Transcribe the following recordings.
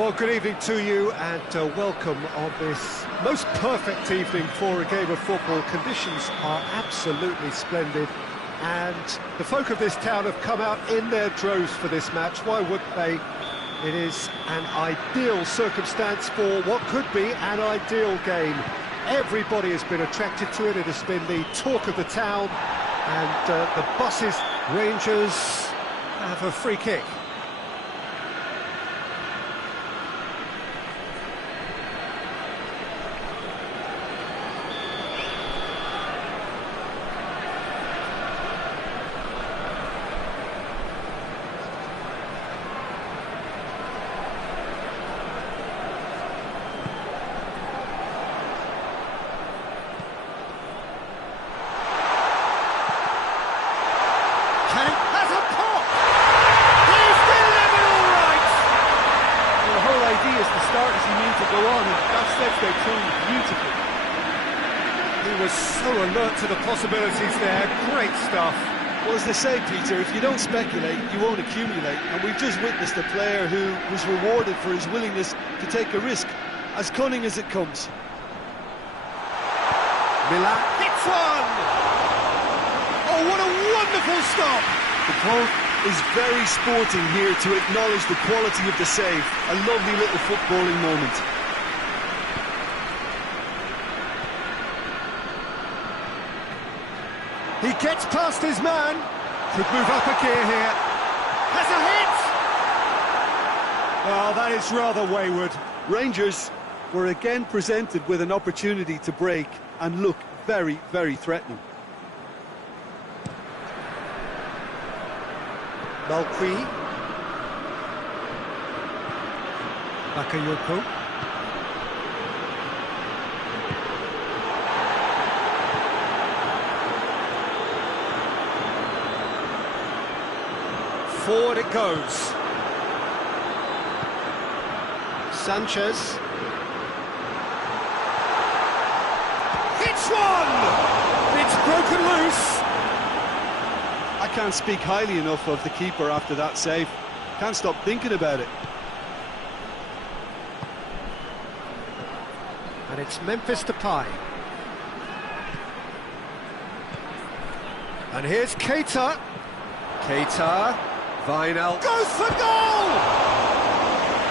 Well, good evening to you and welcome on this most perfect evening for a game of football. Conditions are absolutely splendid and the folk of this town have come out in their droves for this match. Why wouldn't they? It is an ideal circumstance for what could be an ideal game. Everybody has been attracted to it. It has been the talk of the town, and the buses, Rangers, have a free kick. He was so alert to the possibilities there. Great stuff. Well, as they say, Peter, if you don't speculate, you won't accumulate. And we've just witnessed a player who was rewarded for his willingness to take a risk, as cunning as it comes. Milan hits one! Oh, what a wonderful stop! The Pope is very sporting here to acknowledge the quality of the save. A lovely little footballing moment. He gets past his man. Could move up a gear here. Has a hit! Oh, that is rather wayward. Rangers were again presented with an opportunity to break and look very, very threatening. Malqui. Bakayoko. Forward it goes. Sanchez. Hits one! It's broken loose. I can't speak highly enough of the keeper after that save. Can't stop thinking about it. And it's Memphis Depay. And here's Keita. Keita. Vinal goes for goal!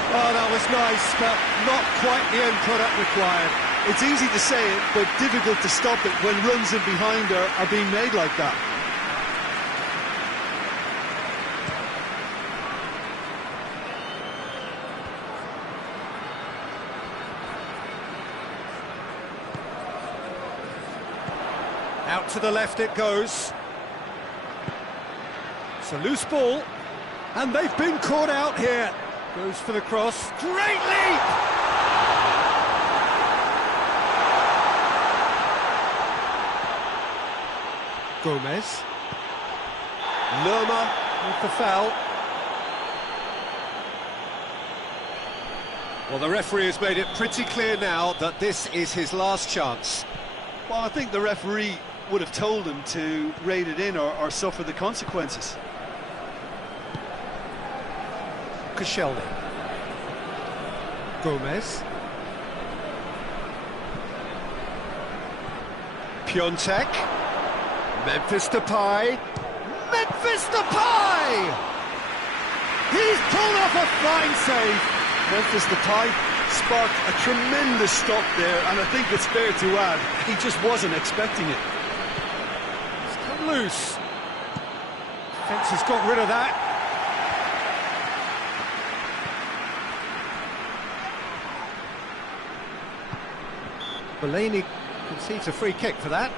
Oh, that was nice, but not quite the end product required. It's easy to say it, but difficult to stop it when runs in behind are being made like that. Out to the left it goes. It's a loose ball. And they've been caught out here. Goes for the cross. Great leap! Gomez. Lerma with the foul. Well, the referee has made it pretty clear now that this is his last chance. Well, I think the referee would have told him to rate it in or suffer the consequences. Koscielny. Gomez. Piontek. Memphis Depay. Memphis Depay! He's pulled off a fine save. Memphis Depay sparked a tremendous stop there, and I think it's fair to add, he just wasn't expecting it. It's come loose. Defence has got rid of that. Mulaney concedes a free kick for that.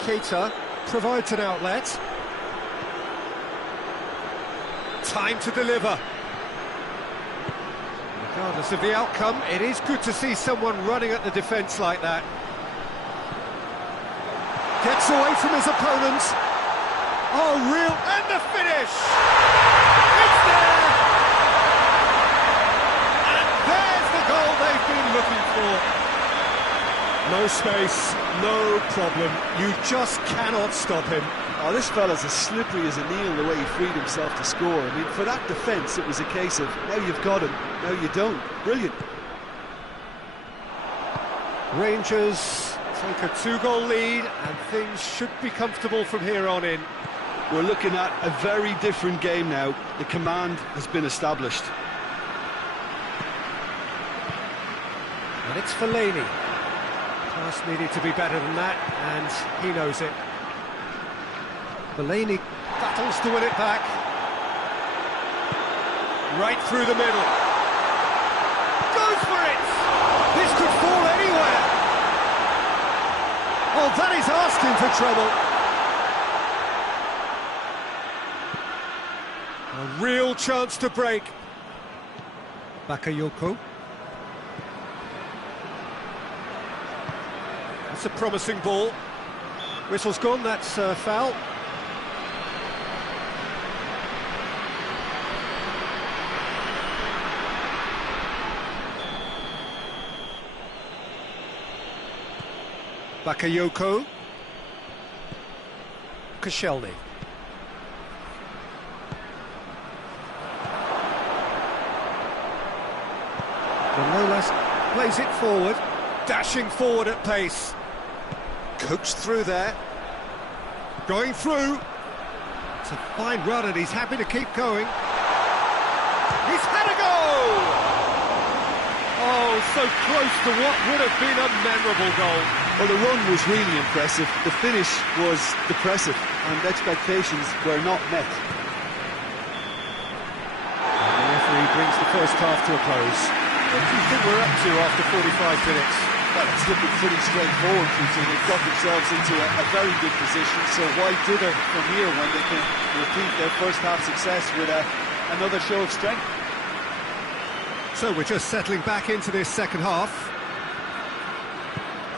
Keita provides an outlet. Time to deliver. Regardless of the outcome, it is good to see someone running at the defence like that. Gets away from his opponent. Oh, real... And the finish! It's there! And there's the goal before. No space, no problem. You just cannot stop him. Oh, this fella's as slippery as a needle the way he freed himself to score. I mean, for that defence, it was a case of, now you've got him, now you don't. Brilliant. Rangers take a 2-goal lead, and things should be comfortable from here on in. We're looking at a very different game now. The command has been established. And it's Fellaini. Pass needed to be better than that, and he knows it. Fellaini battles to win it back. Right through the middle. Goes for it! This could fall anywhere! Oh, that is asking for trouble. A real chance to break. Bakayoko. That's a promising ball. Whistle's gone, that's foul. Bakayoko. Koscielny. Manolas plays it forward, dashing forward at pace. Coaxed through there. Going through. It's a fine run and he's happy to keep going. He's had a goal! Oh, so close to what would have been a memorable goal. Well, the run was really impressive. The finish was depressive, and expectations were not met. And the referee brings the first half to a close. What do you think we're up to after 45 minutes? Well, it's looking pretty straightforward, Peter. They've got themselves into a very good position, so why dither from here when they can repeat their first half success with another show of strength? So we're just settling back into this second half.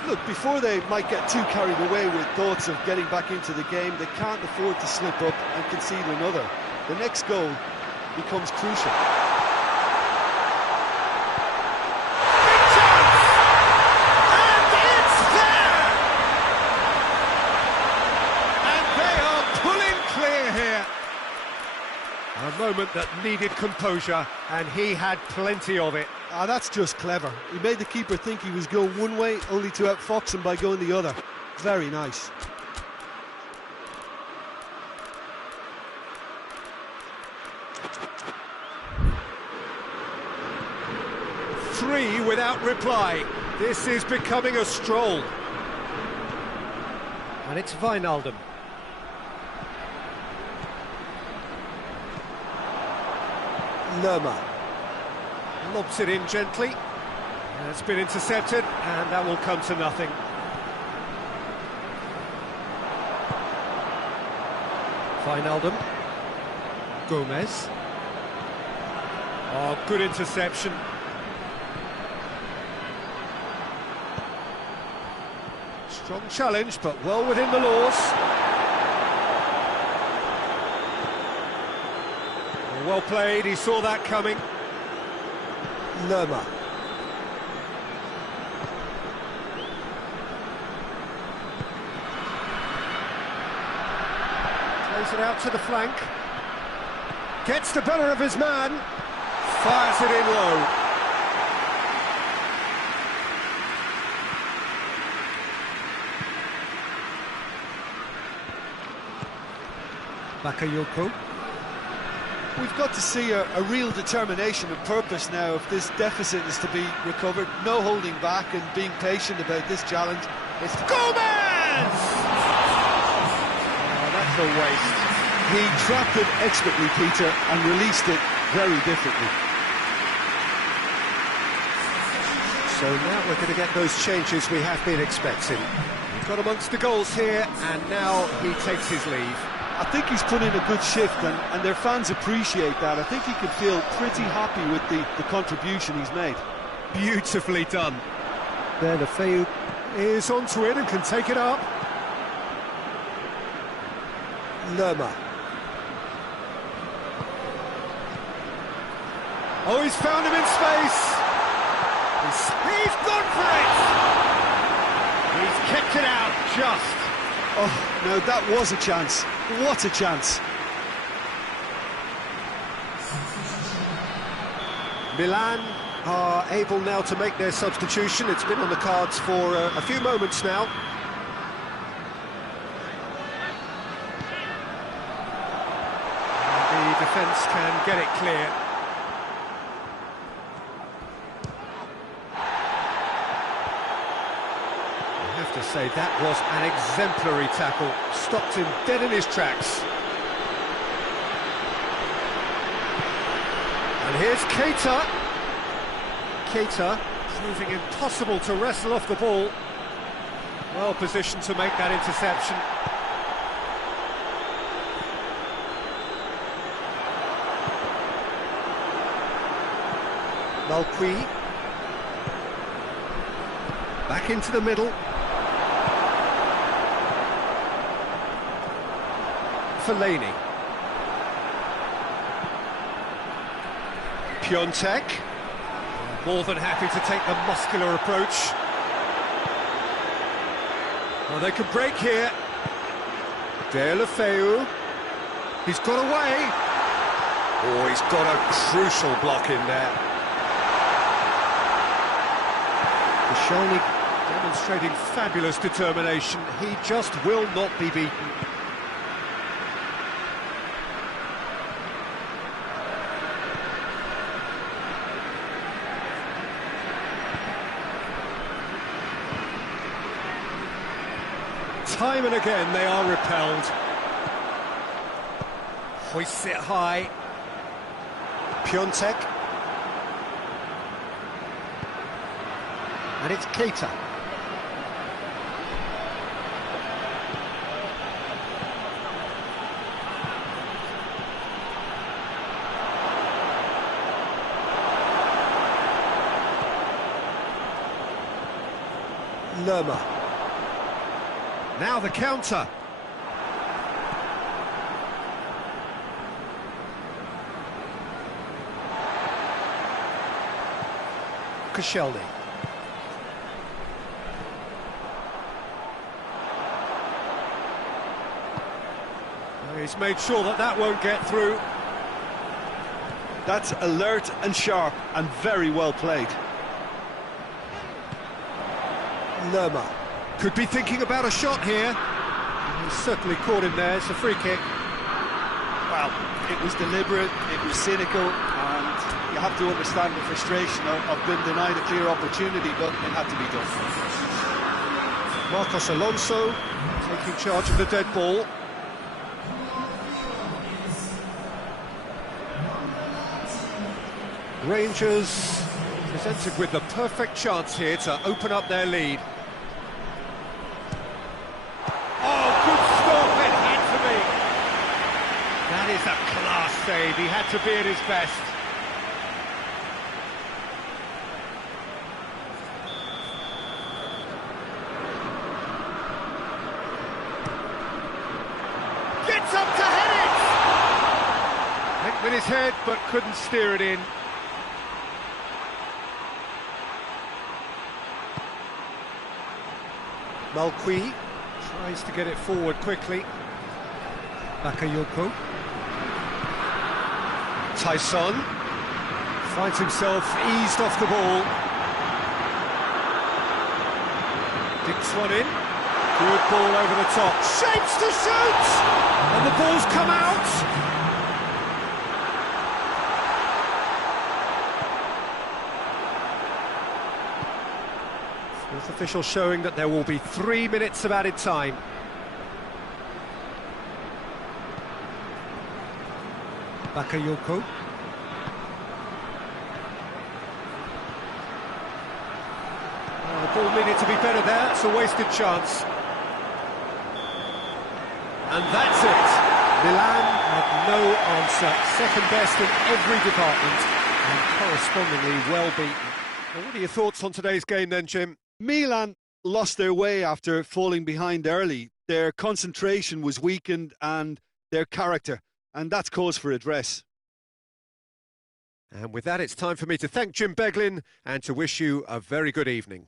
Look, before they might get too carried away with thoughts of getting back into the game, they can't afford to slip up and concede another. The next goal becomes crucial. A moment that needed composure, and he had plenty of it. Ah, that's just clever. He made the keeper think he was going one way, only to outfox him by going the other. Very nice. Three without reply. This is becoming a stroll. And it's Wijnaldum. Lerma lobs it in gently. It's been intercepted, and that will come to nothing. Wijnaldum. Gomez. Oh, good interception. Strong challenge, but well within the laws. Well played, he saw that coming. Lerma. Plays it out to the flank. Gets the better of his man. Fires it in low. Bakayoko. We've got to see a real determination and purpose now if this deficit is to be recovered. No holding back and being patient about this challenge. It's Gomez! Oh, that's a waste. He trapped it expertly, Peter, and released it very differently. So now we're going to get those changes we have been expecting. We've got amongst the goals here, and now he takes his leave. I think he's put in a good shift, and their fans appreciate that. I think he can feel pretty happy with the contribution he's made. Beautifully done. Then Afeu is onto it and can take it up. Lerma. Oh, he's found him in space. chance. He's gone for it! He's kept it out just. Oh, no, that was a chance. What a chance. Milan are able now to make their substitution. It's been on the cards for a few moments now. And the defence can get it clear. I have to say, that was an exemplary tackle. Stopped him dead in his tracks. And here's Keita. Keita proving impossible to wrestle off the ball. Well positioned to make that interception. Malqui. Back into the middle. Fellaini. Piontek. More than happy to take the muscular approach. Well, they could break here. Deulofeu. He's got away. Oh, he's got a crucial block in there. Koscielny demonstrating fabulous determination. He just will not be beaten. Time and again they are repelled. Hoists it high. Piontek. And it's Keita. Lerma. Now the counter. Koscielny. He's made sure that that won't get through. That's alert and sharp and very well played. Lerma. Could be thinking about a shot here. He's certainly caught him there. It's a free kick. Well, it was deliberate, it was cynical, and you have to understand the frustration of being denied a clear opportunity, but it had to be done. Marcos Alonso taking charge of the dead ball. Rangers presented with the perfect chance here to open up their lead. That is a class save. He had to be at his best. Gets up to head it! Hit with his head, but couldn't steer it in. Malqui tries to get it forward quickly. Bakayoko. Tyson finds himself eased off the ball. Digs one in. Good ball over the top. Shapes to shoot! And the ball's come out. Fourth official showing that there will be 3 minutes of added time. Bakayoko. Oh, the ball needed to be better there. It's a wasted chance. And that's it. Milan had no answer. Second best in every department and correspondingly well beaten. Well, what are your thoughts on today's game then, Jim? Milan lost their way after falling behind early. Their concentration was weakened and their character, and that's cause for address. And with that, it's time for me to thank Jim Beglin and to wish you a very good evening.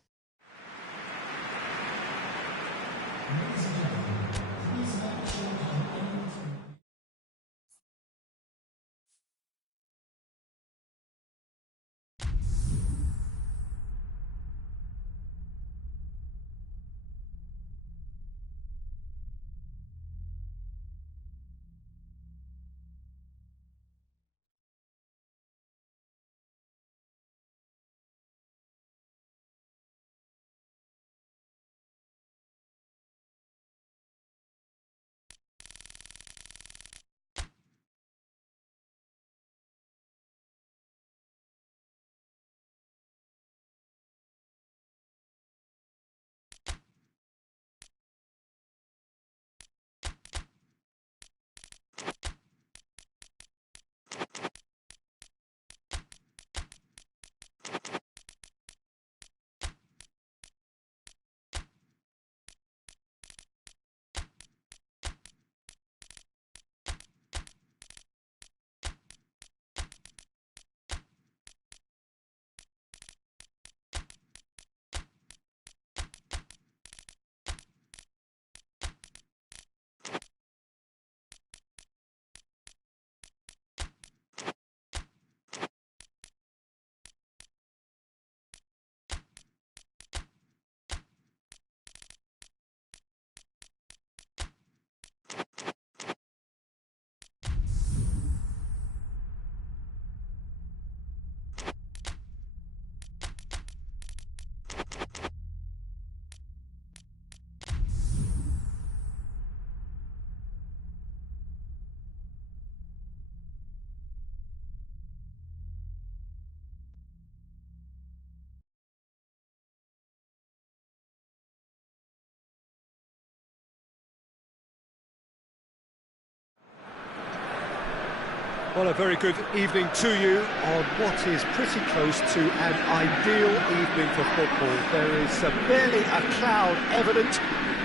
Well, a very good evening to you on what is pretty close to an ideal evening for football. There is barely a cloud evident.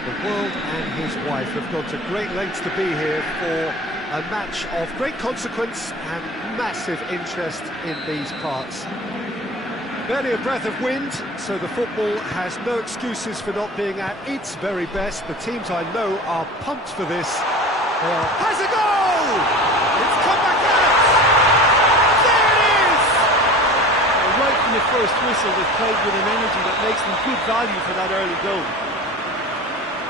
The world and his wife have gone to great lengths to be here for a match of great consequence and massive interest in these parts. Barely a breath of wind, so the football has no excuses for not being at its very best. The teams I know are pumped for this. Has a goal! It's come back out! There it is! Right from the first whistle, they've played with an energy that makes them good value for that early goal.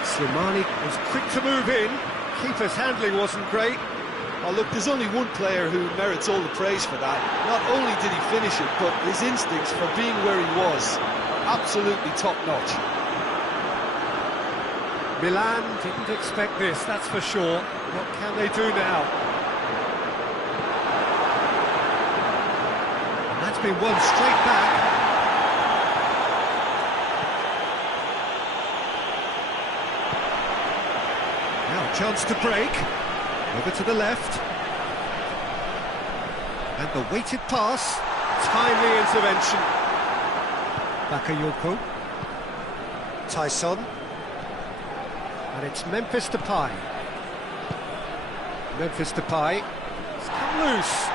Slimani was quick to move in. Keeper's handling wasn't great. Oh, look, there's only one player who merits all the praise for that. Not only did he finish it, but his instincts for being where he was are absolutely top-notch. Milan didn't expect this, that's for sure. What can they do now? And that's been won straight back. Now a chance to break. Over to the left. And the weighted pass. Timely intervention. Bakayoko. Tyson. And it's Memphis Depay. Memphis Depay. It's come loose.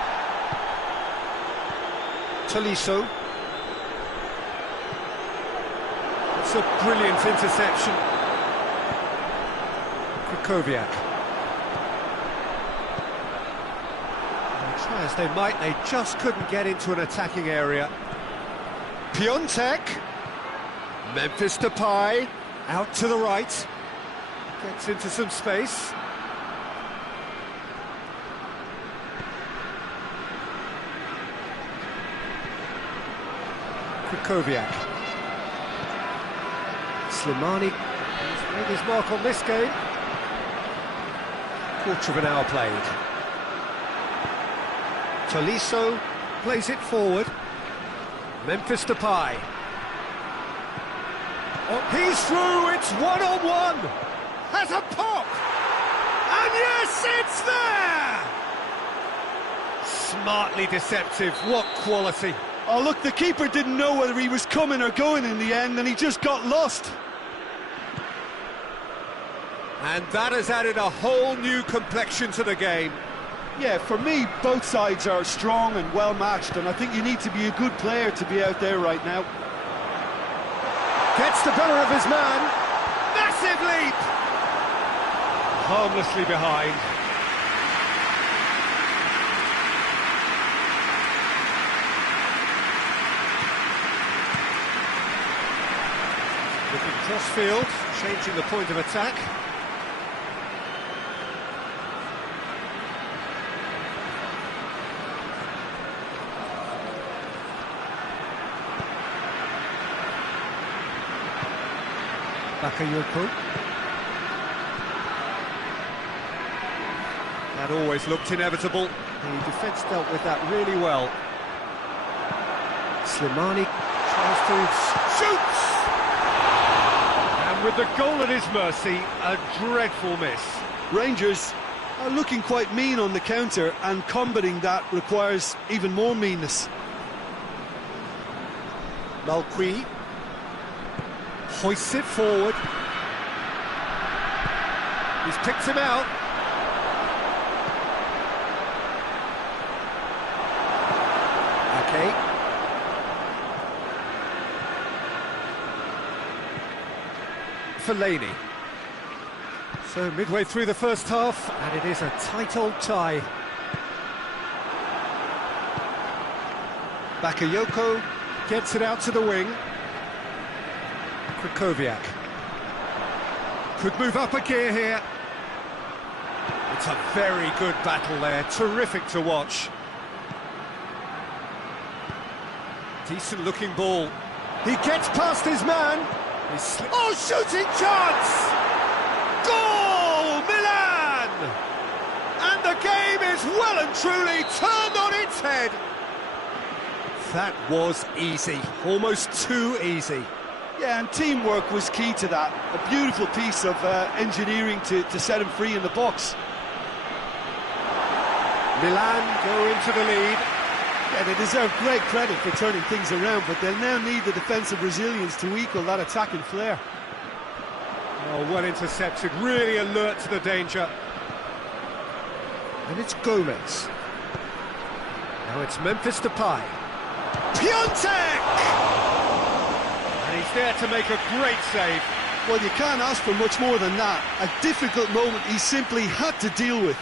Tolisso. It's a brilliant interception. Krychowiak. Try as they might, they just couldn't get into an attacking area. Piontek. Memphis Depay. Out to the right. Gets into some space. Krychowiak. Slimani has made his mark on this game. Quarter of an hour played. Tolisso plays it forward. Memphis Depay. Oh, he's through, it's one-on-one. Has a pop. And yes, it's there! Smartly deceptive, what quality. Oh, look, the keeper didn't know whether he was coming or going in the end, and he just got lost. And that has added a whole new complexion to the game. Yeah, for me, both sides are strong and well matched, and I think you need to be a good player to be out there right now. Gets the better of his man. Massive leap! Harmlessly behind. Looking cross-field, changing the point of attack. Bakayoko. That always looked inevitable. The defence dealt with that really well. Slimani tries to shoots! And with the goal at his mercy, a dreadful miss. Rangers are looking quite mean on the counter, and combating that requires even more meanness. Malqui hoists it forward. He's picked him out. Okay. Fellaini. So midway through the first half, and it is a tight old tie. Bakayoko gets it out to the wing. Krychowiak could move up a gear here. It's a very good battle there, terrific to watch. Decent looking ball. He gets past his man. Oh, shooting chance! Goal, Milan! And the game is well and truly turned on its head. That was easy, almost too easy. Yeah, and teamwork was key to that. A beautiful piece of engineering to set him free in the box. Milan go into the lead. Yeah, they deserve great credit for turning things around, but they'll now need the defensive resilience to equal that attacking flair. Oh, well intercepted, really alert to the danger. And it's Gomez. Now it's Memphis Depay. Piontek! And he's there to make a great save. Well, you can't ask for much more than that. A difficult moment he simply had to deal with.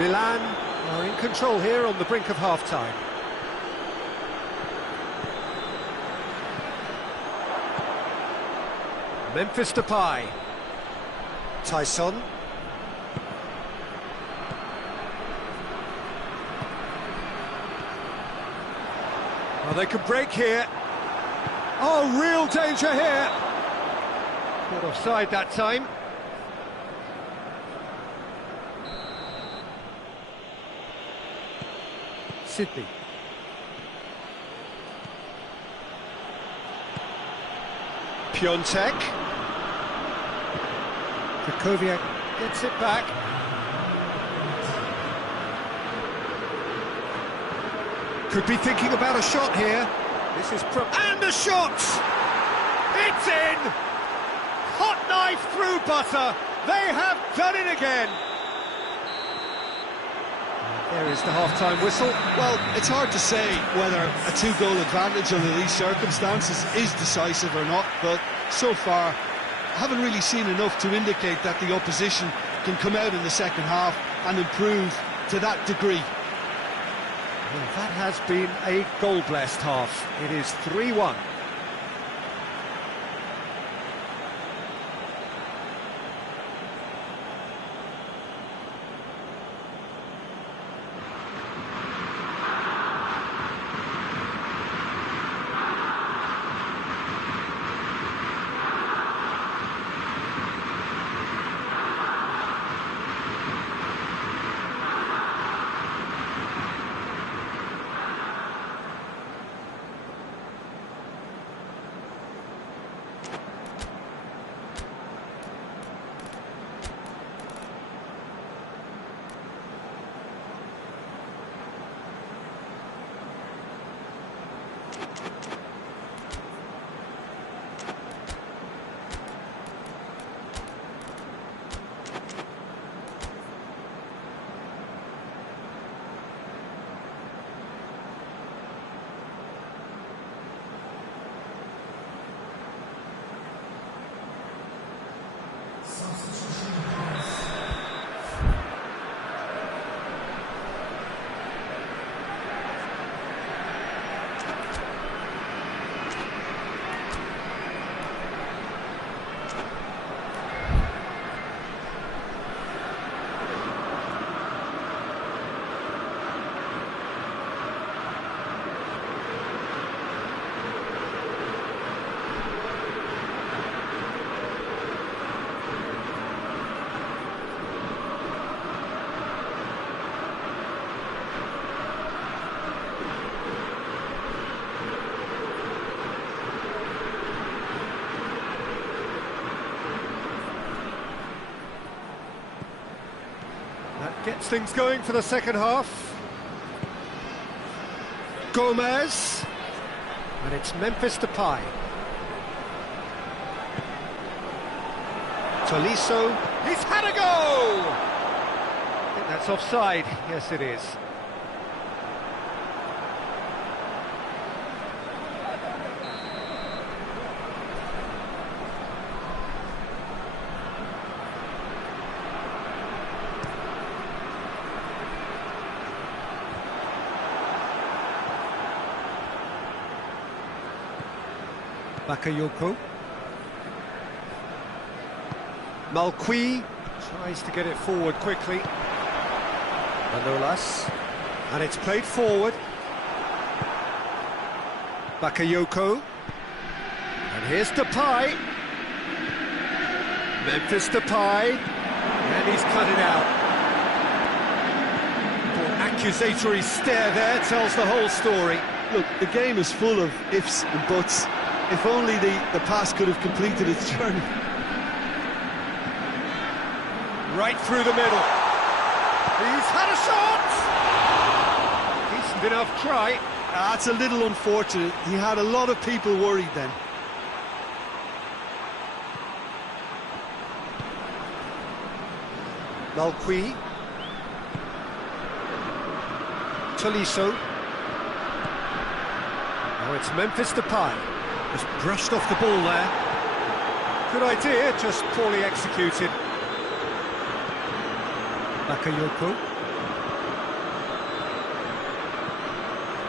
Milan are in control here on the brink of half-time. Memphis Depay. Tyson. Well, they can break here. Oh, real danger here. Caught offside that time. Sydney. Piontek. Krychowiak gets it back. Could be thinking about a shot here. This is and a shot! It's in! Hot knife through butter. They have done it again. There is the half-time whistle. Well, it's hard to say whether a two-goal advantage under these circumstances is decisive or not, but so far I haven't really seen enough to indicate that the opposition can come out in the second half and improve to that degree. Well, that has been a goal-blessed half. It is 3-1. That gets things going for the second half. Gomez. And it's Memphis Depay. Tolisso. He's had a go! I think that's offside. Yes, it is. Bakayoko. Malqui tries to get it forward quickly. Manolas. And it's played forward. Bakayoko. And here's Depay. Memphis Depay. And he's cut it out. The accusatory stare there tells the whole story. Look, the game is full of ifs and buts. If only the pass could have completed its journey. Right through the middle. He's had a shot! Decent enough try. That's a little unfortunate. He had a lot of people worried then. Malqui. Tolisso. Now it's Memphis Depay. Just brushed off the ball there. Good idea, just poorly executed. Bakayoko.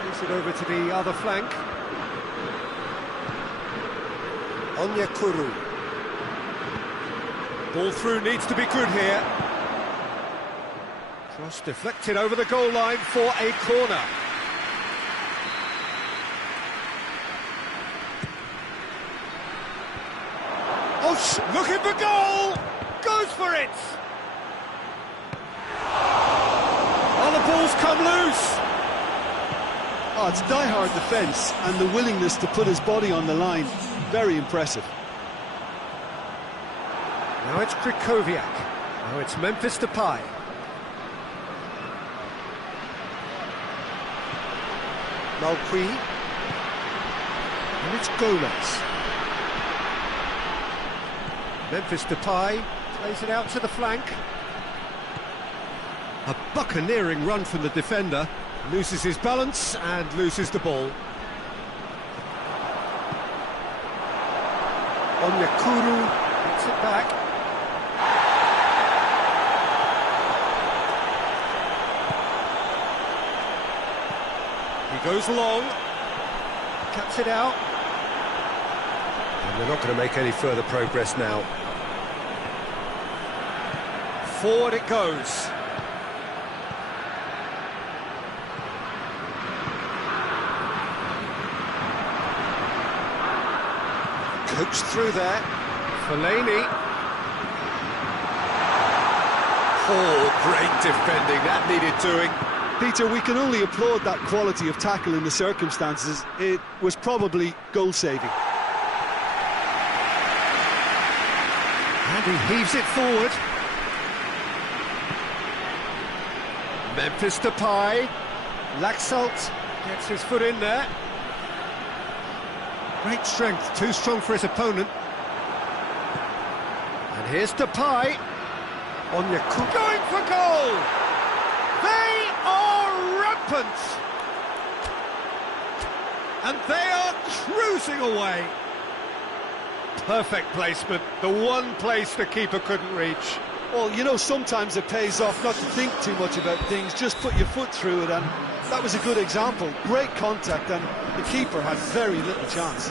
Plays it over to the other flank. Onyekuru. Ball through needs to be good here. Cross deflected over the goal line for a corner. Oh, looking for goal! Goes for it! Oh, the ball's come loose! Oh, it's die-hard defence and the willingness to put his body on the line. Very impressive. Now it's Krychowiak. Now it's Memphis Depay. Malqui. And it's Gomez. Memphis Depay plays it out to the flank. A buccaneering run from the defender. Loses his balance and loses the ball. Onyekuru gets it back. He goes long. Cuts it out. And they're not going to make any further progress now. Forward it goes. Coached through there. Fellaini. Oh, great defending. That needed doing. Peter, we can only applaud that quality of tackle in the circumstances. It was probably goal-saving. And he heaves it forward. Memphis Depay. Laxalt gets his foot in there. Great strength, too strong for his opponent. And here's Depay. Onyekuru going for goal! They are rampant! And they are cruising away. Perfect placement, the one place the keeper couldn't reach. Well, you know, sometimes it pays off not to think too much about things, just put your foot through it, and that was a good example. Great contact, and the keeper had very little chance.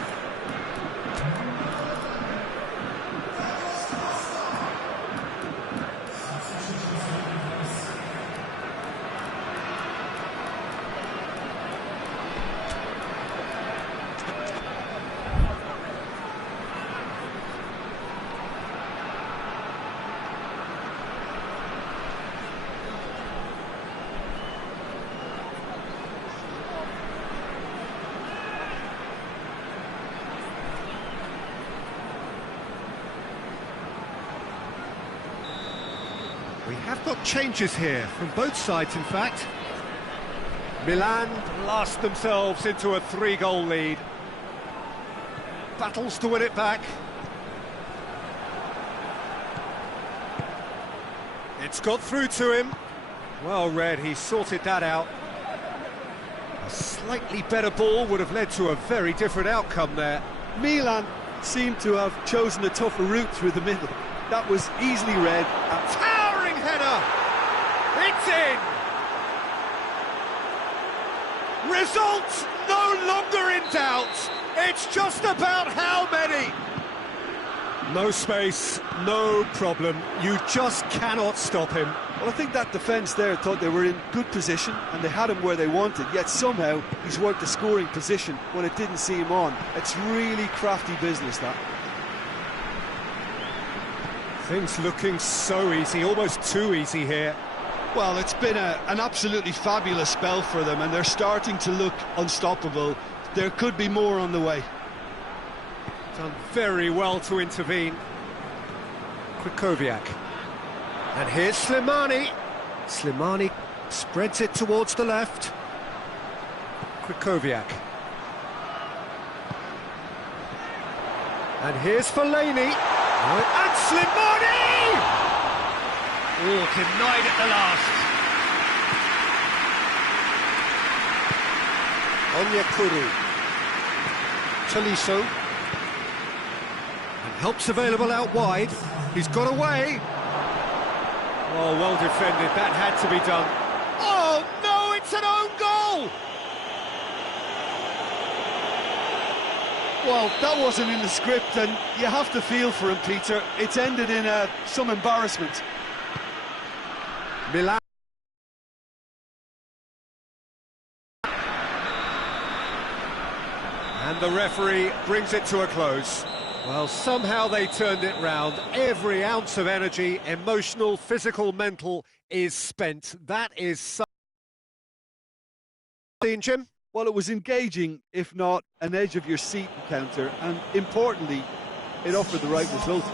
We have got changes here from both sides, in fact. Milan blast themselves into a 3-goal lead. Battles to win it back. It's got through to him. Well read, he sorted that out. A slightly better ball would have led to a very different outcome there. Milan seemed to have chosen a tougher route through the middle. That was easily read. A towering header! It's in! Result no longer in doubt. It's just about how many. No space, no problem. You just cannot stop him. Well, I think that defence there thought they were in good position and they had him where they wanted, yet somehow he's worked the scoring position when it didn't see him on. It's really crafty business, that. Things looking so easy, almost too easy here. Well, it's been an absolutely fabulous spell for them and they're starting to look unstoppable. There could be more on the way. Done very well to intervene. Krychowiak. And here's Slimani. Slimani spreads it towards the left. Krychowiak. And here's Fellaini. And Slimani! Oh, denied at the last. Onyekuru. Tolisso. And help's available out wide. He's got away. Oh, well defended. That had to be done. Oh, no, it's an own goal! Well, that wasn't in the script, and you have to feel for him, Peter. It's ended in some embarrassment. Milan. And the referee brings it to a close. Well, somehow they turned it round. Every ounce of energy, emotional, physical, mental, is spent. That is something, Jim. Well, it was engaging, if not an edge-of-your-seat encounter, and importantly, it offered the right result.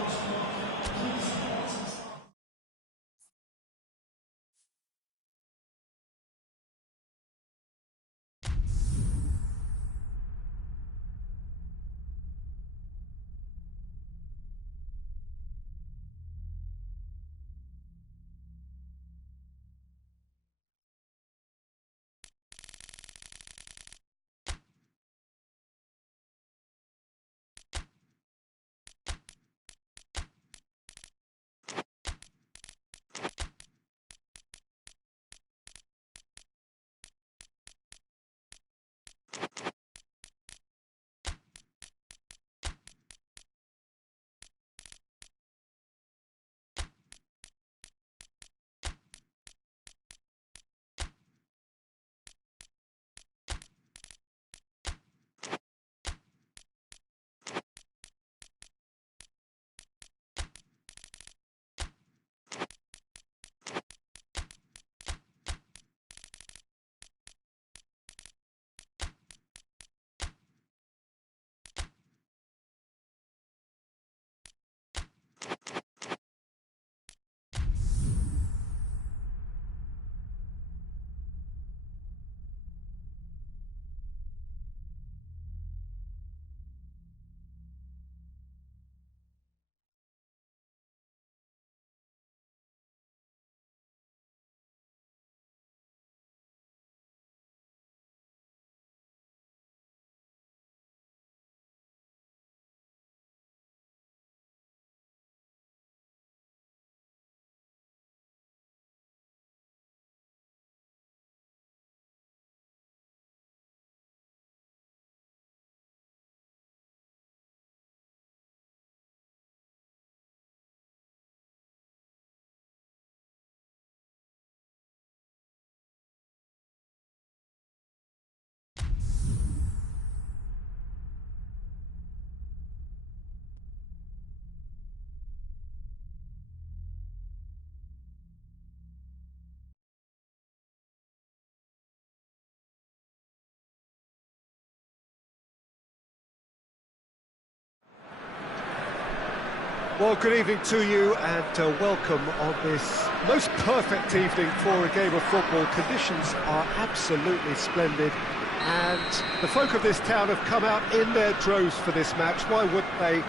Well, good evening to you and welcome on this most perfect evening for a game of football. Conditions are absolutely splendid and the folk of this town have come out in their droves for this match. Why wouldn't they?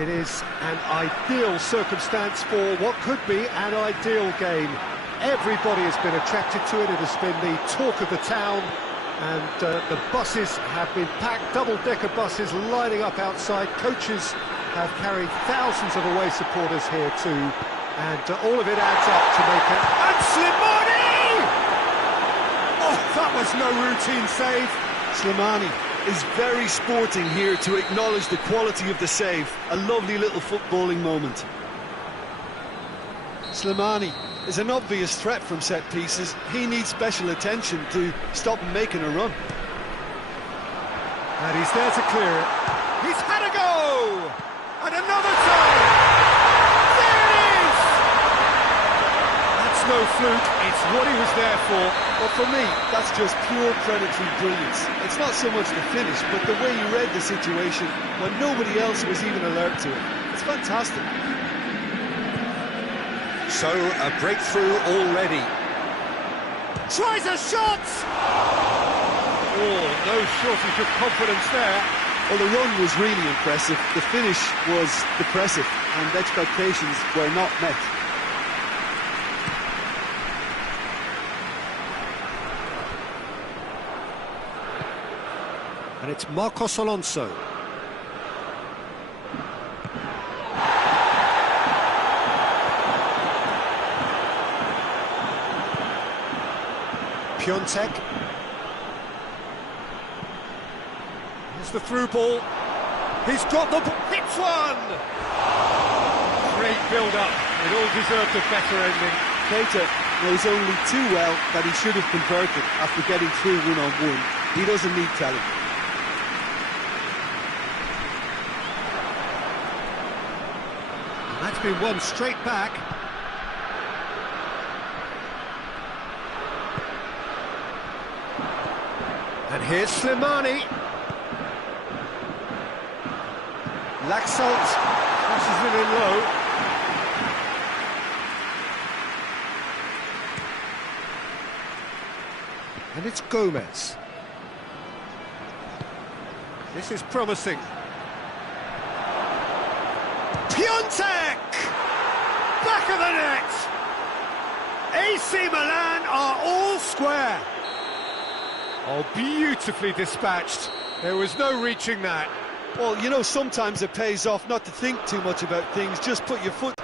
It is an ideal circumstance for what could be an ideal game. Everybody has been attracted to it. It has been the talk of the town, and the buses have been packed, double-decker buses lining up outside. Coaches have carried thousands of away supporters here too, and all of it adds up to make it. And Slimani! Oh, that was no routine save. Slimani is very sporting here to acknowledge the quality of the save. A lovely little footballing moment. Slimani is an obvious threat from set pieces. He needs special attention to stop him making a run. And he's there to clear it. He's had a go! And another time! There it is! That's no fluke, it's what he was there for. Well, for me, that's just pure predatory brilliance. It's not so much the finish, but the way he read the situation when nobody else was even alert to it. It's fantastic. So, a breakthrough already. Tries a shot! Oh, no shortage of confidence there. Well, the run was really impressive. The finish was depressive, and expectations were not met. And it's Marcos Alonso. Piontek. Here's the through ball. He's got the ball. Hits one! Great build-up. It all deserved a better ending. Keita knows only too well that he should have converted after getting through one-on-one. He doesn't need telling. That's been won straight back. And here's Slimani. Laxalt crosses it in low. And it's Gomez. This is promising. Piontek! Back of the net! AC Milan are all square. Oh, beautifully dispatched. There was no reaching that. Well, you know, sometimes it pays off not to think too much about things, just put your foot...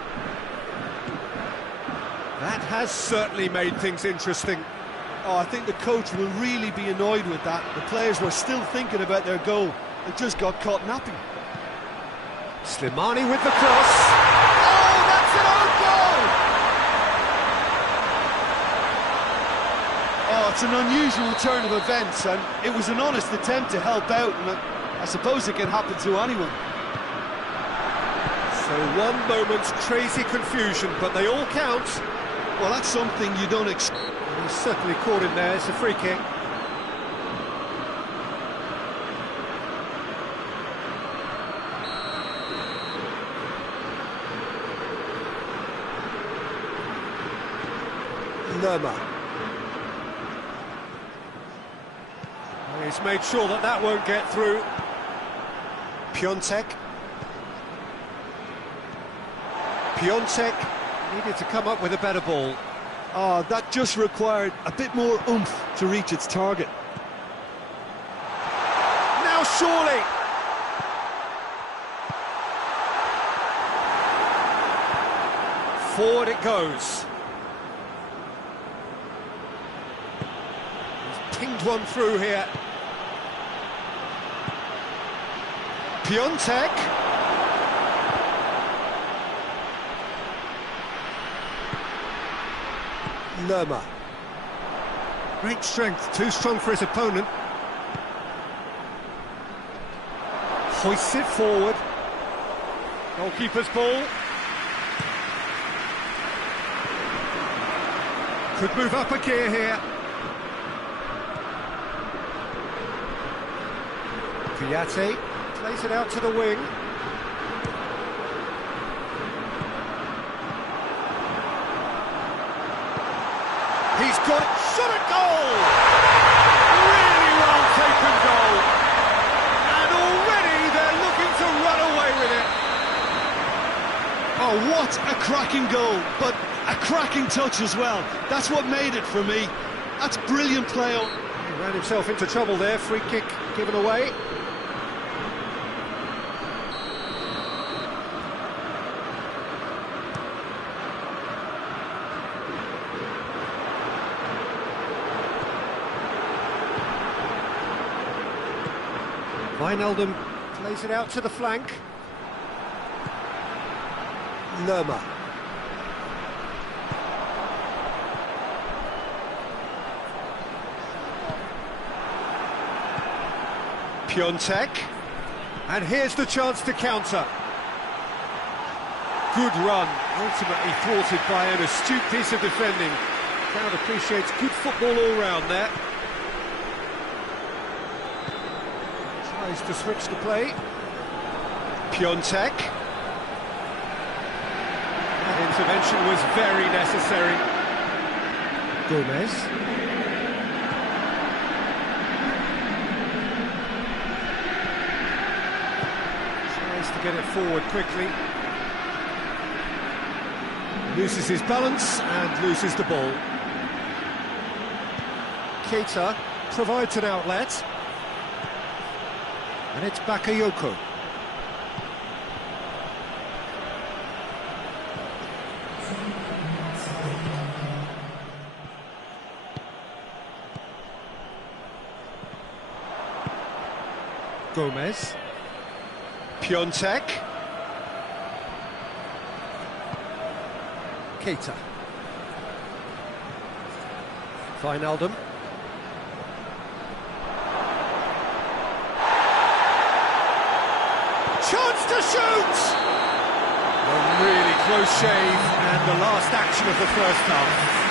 That has certainly made things interesting. Oh, I think the coach will really be annoyed with that. The players were still thinking about their goal. They just got caught napping. Slimani with the cross. Oh, that's an own goal! Oh, it's an unusual turn of events, and it was an honest attempt to help out, and I suppose it can happen to anyone. So one moment's crazy confusion, but they all count. Well, that's something you don't expect. He's certainly caught him there. It's a free kick. Lerma. He's made sure that that won't get through. Piontek. Piontek needed to come up with a better ball. Oh, that just required a bit more oomph to reach its target. Now surely! Forward it goes. He's pinged one through here. Piontek. Lerma. Great strength, too strong for his opponent. Hoists it forward. Goalkeeper's ball. Could move up a gear here. Piatti plays it out to the wing. He's got shot at goal! Really well taken goal. And already they're looking to run away with it. Oh, what a cracking goal, but a cracking touch as well. That's what made it for me. That's brilliant play. He ran himself into trouble there, free kick given away. Wijnaldum plays it out to the flank. Lerma. Piontek. And here's the chance to counter. Good run, ultimately thwarted by an astute piece of defending. Crowd appreciates good football all round there. Tries to switch the play. Piontek. That intervention was very necessary. Gomez. Tries to get it forward quickly. Loses his balance and loses the ball. Keita provides an outlet. And it's Bakayoko. Gomez. Piontek. Keita. Wijnaldum. Chance to shoot! A really close shave and the last action of the first half.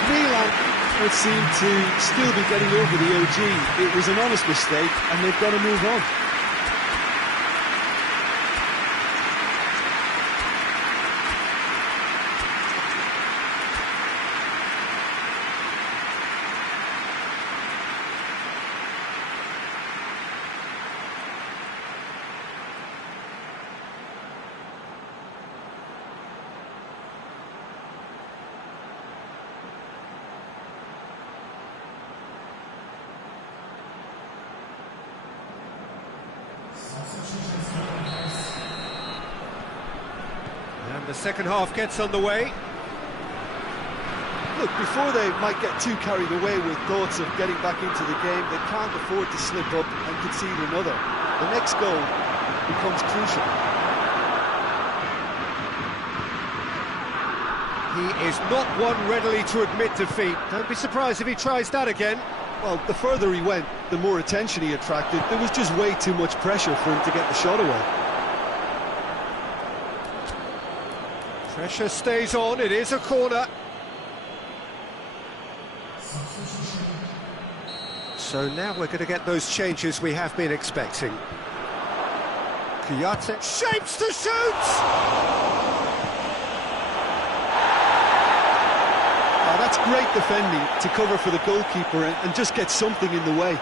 Milan would seem to still be getting over the OG. It was an honest mistake and they've got to move on. And the second half gets underway. Look, before they might get too carried away with thoughts of getting back into the game, they can't afford to slip up and concede another. The next goal becomes crucial. He is not one readily to admit defeat. Don't be surprised if he tries that again. Well, the further he went, the more attention he attracted. There was just way too much pressure for him to get the shot away. Pressure stays on, it is a corner. So now we're going to get those changes we have been expecting. Kouyaté shapes to shoot! Oh, that's great defending to cover for the goalkeeper and just get something in the way.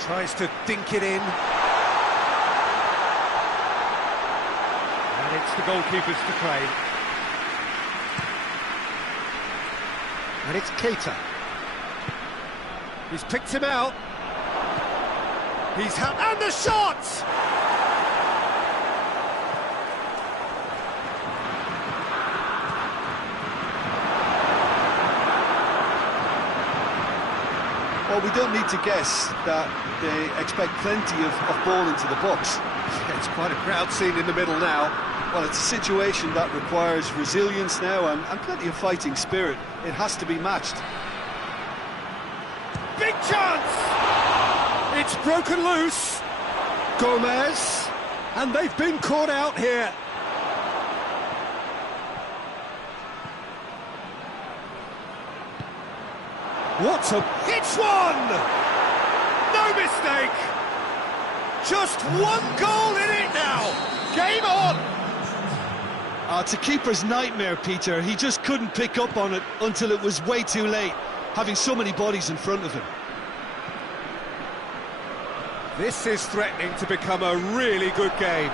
Tries to dink it in. And it's the goalkeepers to claim. And it's Keita. He's picked him out. And the shot! Well, we don't need to guess that they expect plenty of ball into the box. It's quite a crowd scene in the middle now. Well, it's a situation that requires resilience now and plenty of fighting spirit. It has to be matched. Big chance! It's broken loose. Gomez. And they've been caught out here. What a... It's one! No mistake! Just one goal in it now! Game on! It's a keeper's nightmare, Peter. He just couldn't pick up on it until it was way too late, having so many bodies in front of him. This is threatening to become a really good game.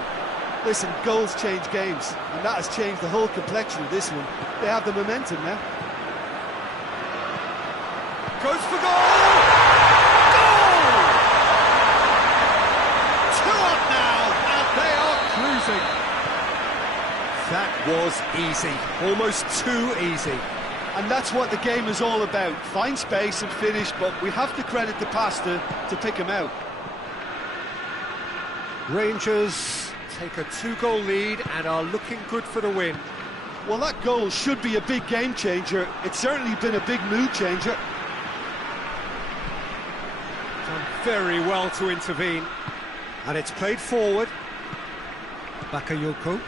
Listen, goals change games, and that has changed the whole complexion of this one. They have the momentum now. Goes for goal! Goal! 2 up now, and they are cruising. That was easy, almost too easy. And that's what the game is all about. Find space and finish, but we have to credit the pass to pick him out. Rangers take a 2-goal lead and are looking good for the win. Well, that goal should be a big game changer. It's certainly been a big mood changer. Done very well to intervene. And it's played forward. Bakayoko.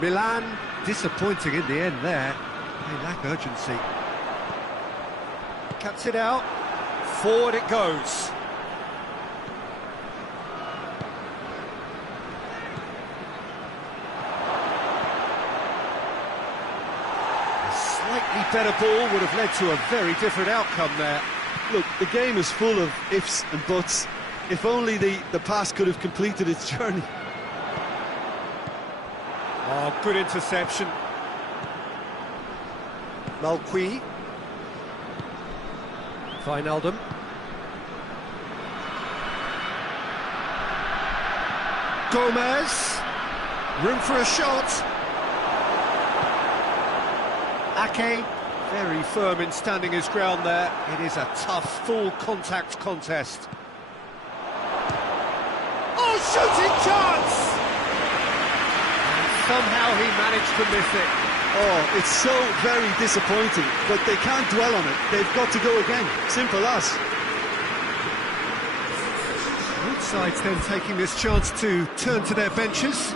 Milan disappointing in the end there. They lack urgency. Cuts it out. Forward it goes. Slightly better ball would have led to a very different outcome there. Look, the game is full of ifs and buts. If only the pass could have completed its journey. Oh, good interception. Malqui. Wijnaldum. Gomez. Room for a shot. Ake, very firm in standing his ground there. It is a tough, full-contact contest. Oh, shooting chance! And somehow he managed to miss it. Oh, it's so very disappointing, but they can't dwell on it. They've got to go again. Simple as. Both sides then taking this chance to turn to their benches.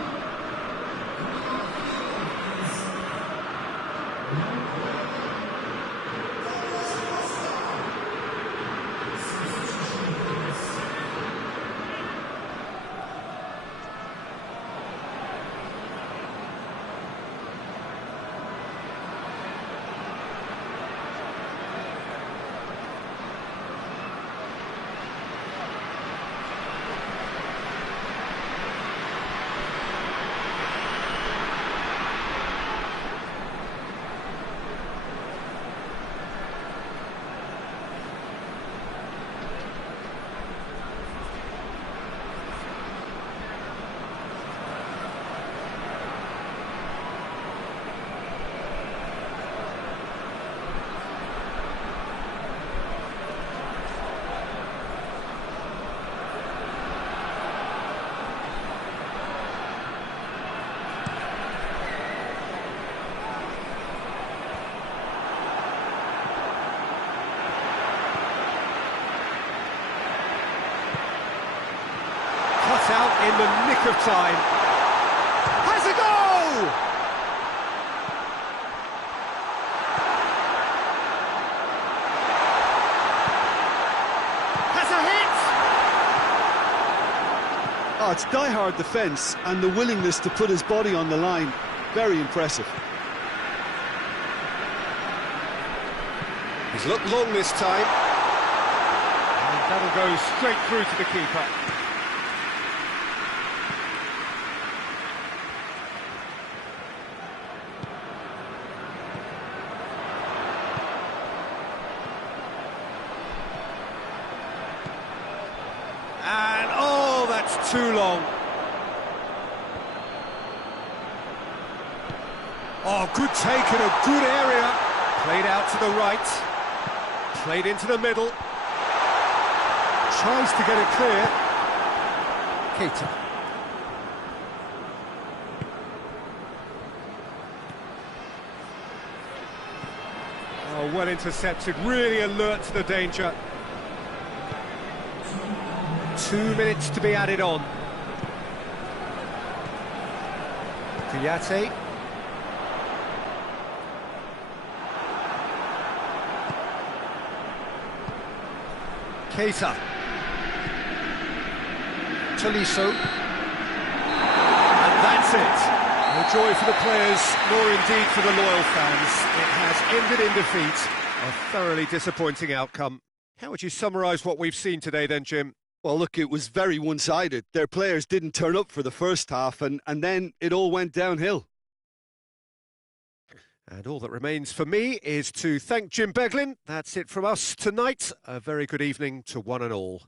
Out in the nick of time. Has a goal! Has a hit! Oh, it's die-hard defence and the willingness to put his body on the line. Very impressive. He's looked long this time. And that'll go straight through to the keeper. And, oh, that's too long. Oh, good take in a good area. Played out to the right. Played into the middle. Tries to get it clear. Keita. Oh, well intercepted. Really alert to the danger. 2 minutes to be added on. Kouyaté. Keita. Tolisso. And that's it. No joy for the players, nor indeed for the loyal fans. It has ended in defeat. A thoroughly disappointing outcome. How would you summarise what we've seen today then, Jim? Well, look, it was very one-sided. Their players didn't turn up for the first half, and then it all went downhill. And all that remains for me is to thank Jim Beglin. That's it from us tonight. A very good evening to one and all.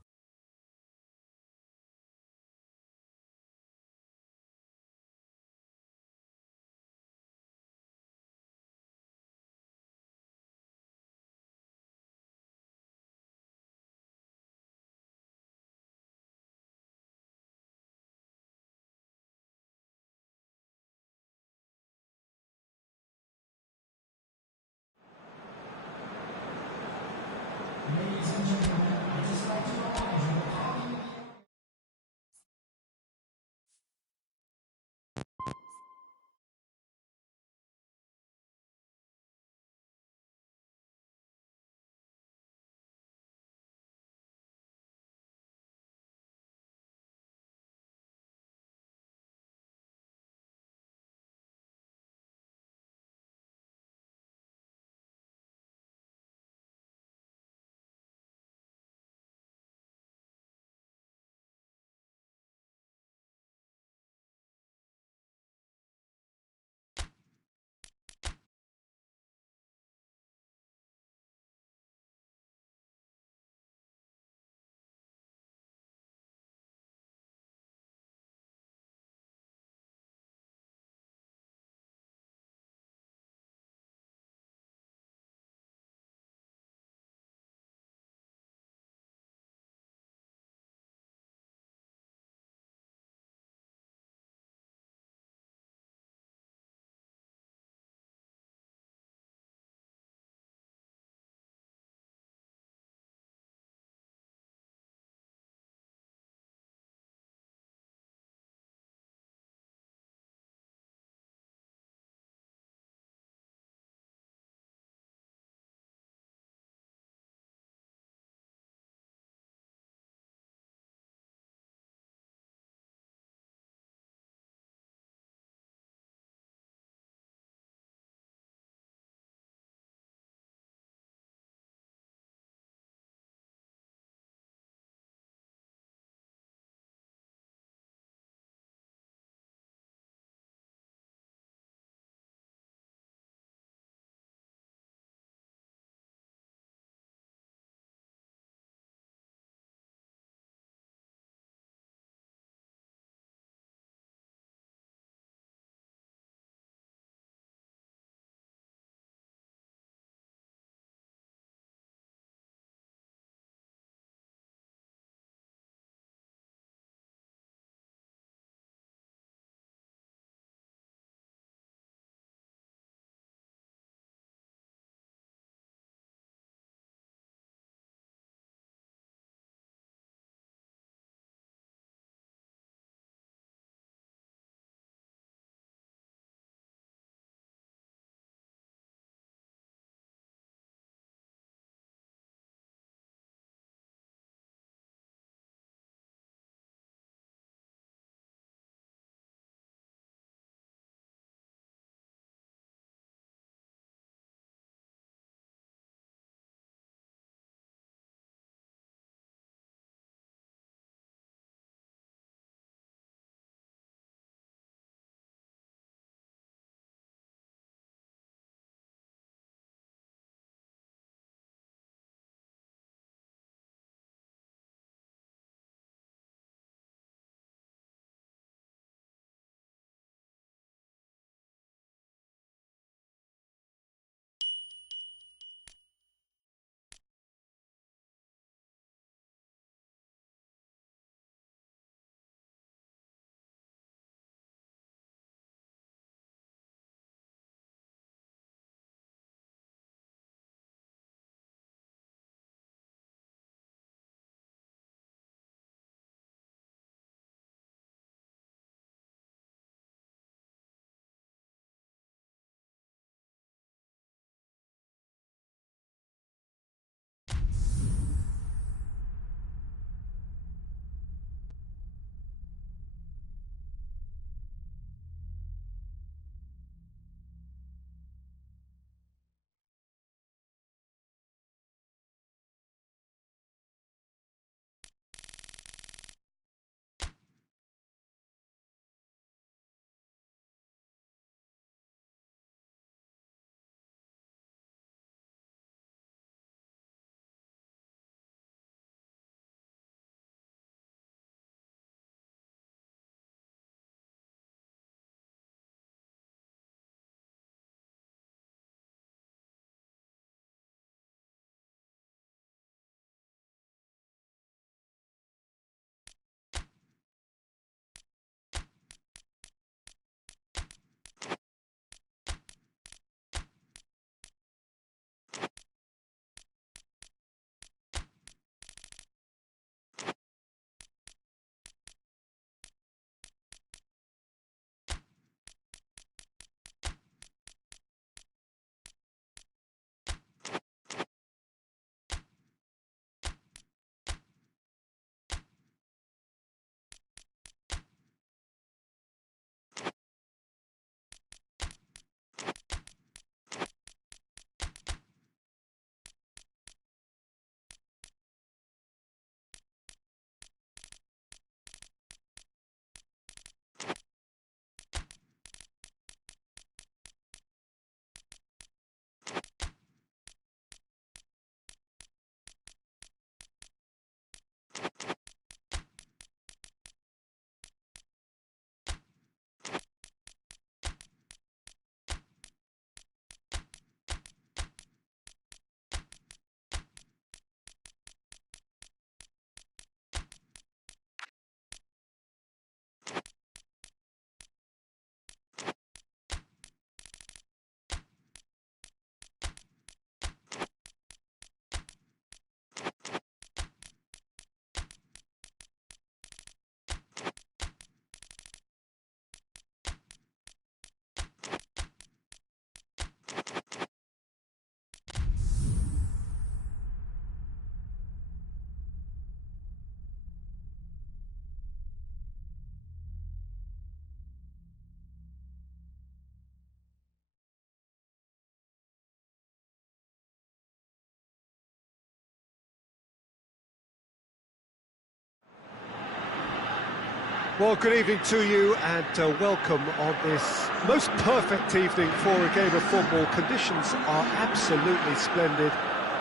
Well, good evening to you and welcome on this most perfect evening for a game of football. Conditions are absolutely splendid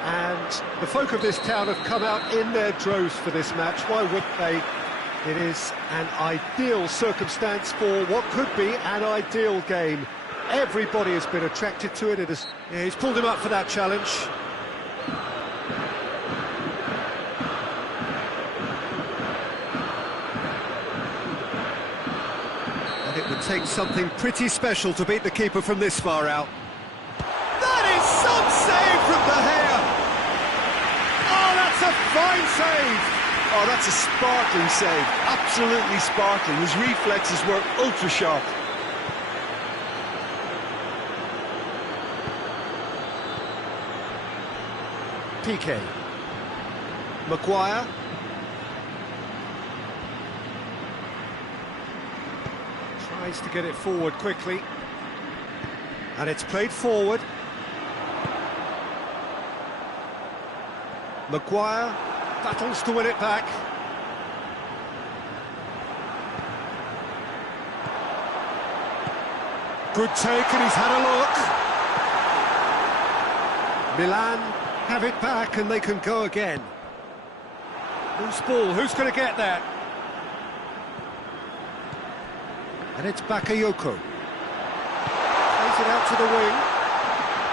and the folk of this town have come out in their droves for this match. Why wouldn't they? It is an ideal circumstance for what could be an ideal game. Everybody has been attracted to it. He's pulled him up for that challenge. And it would take something pretty special to beat the keeper from this far out. That is some save from the hair! Oh, that's a fine save! Oh, that's a sparkling save, absolutely sparkling. His reflexes were ultra sharp. PK. Maguire. Tries to get it forward quickly. And it's played forward. Maguire battles to win it back. Good take, and he's had a look. Milan have it back, and they can go again. Loose ball, who's going to get that? And it's Bakayoko. Plays it out to the wing.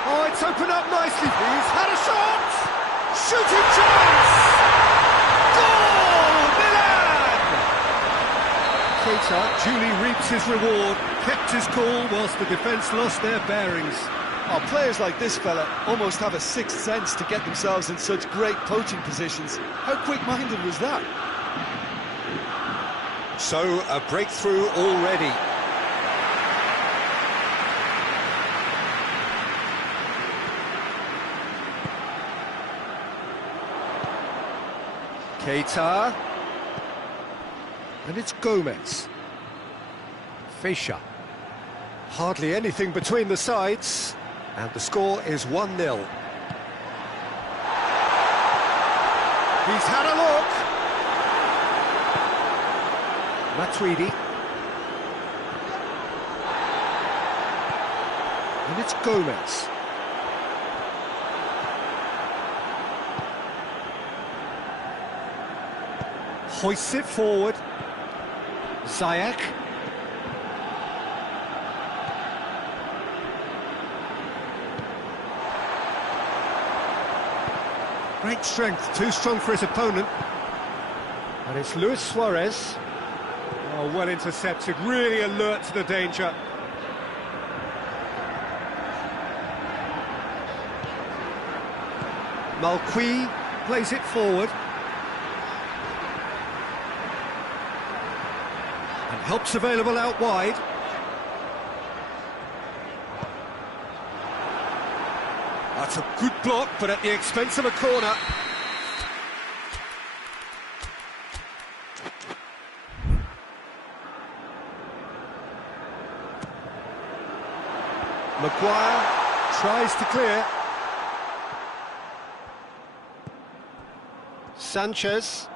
Oh, it's opened up nicely. He's had a shot! Shooting chance! Goal! Milan! Keita duly reaps his reward, kept his cool whilst the defence lost their bearings. Oh, players like this fella almost have a sixth sense to get themselves in such great poaching positions. How quick-minded was that? So, a breakthrough already. Keita. And it's Gomez. Fischer. Hardly anything between the sides. And the score is 1-0. He's had a look. Matuidi. And it's Gomez. Hoists it forward. Ziyech. Great strength, too strong for his opponent. And it's Luis Suarez. Oh, well intercepted, really alert to the danger. Malqui plays it forward. And help's available out wide. That's a good block, but at the expense of a corner. Maguire tries to clear. Sanchez.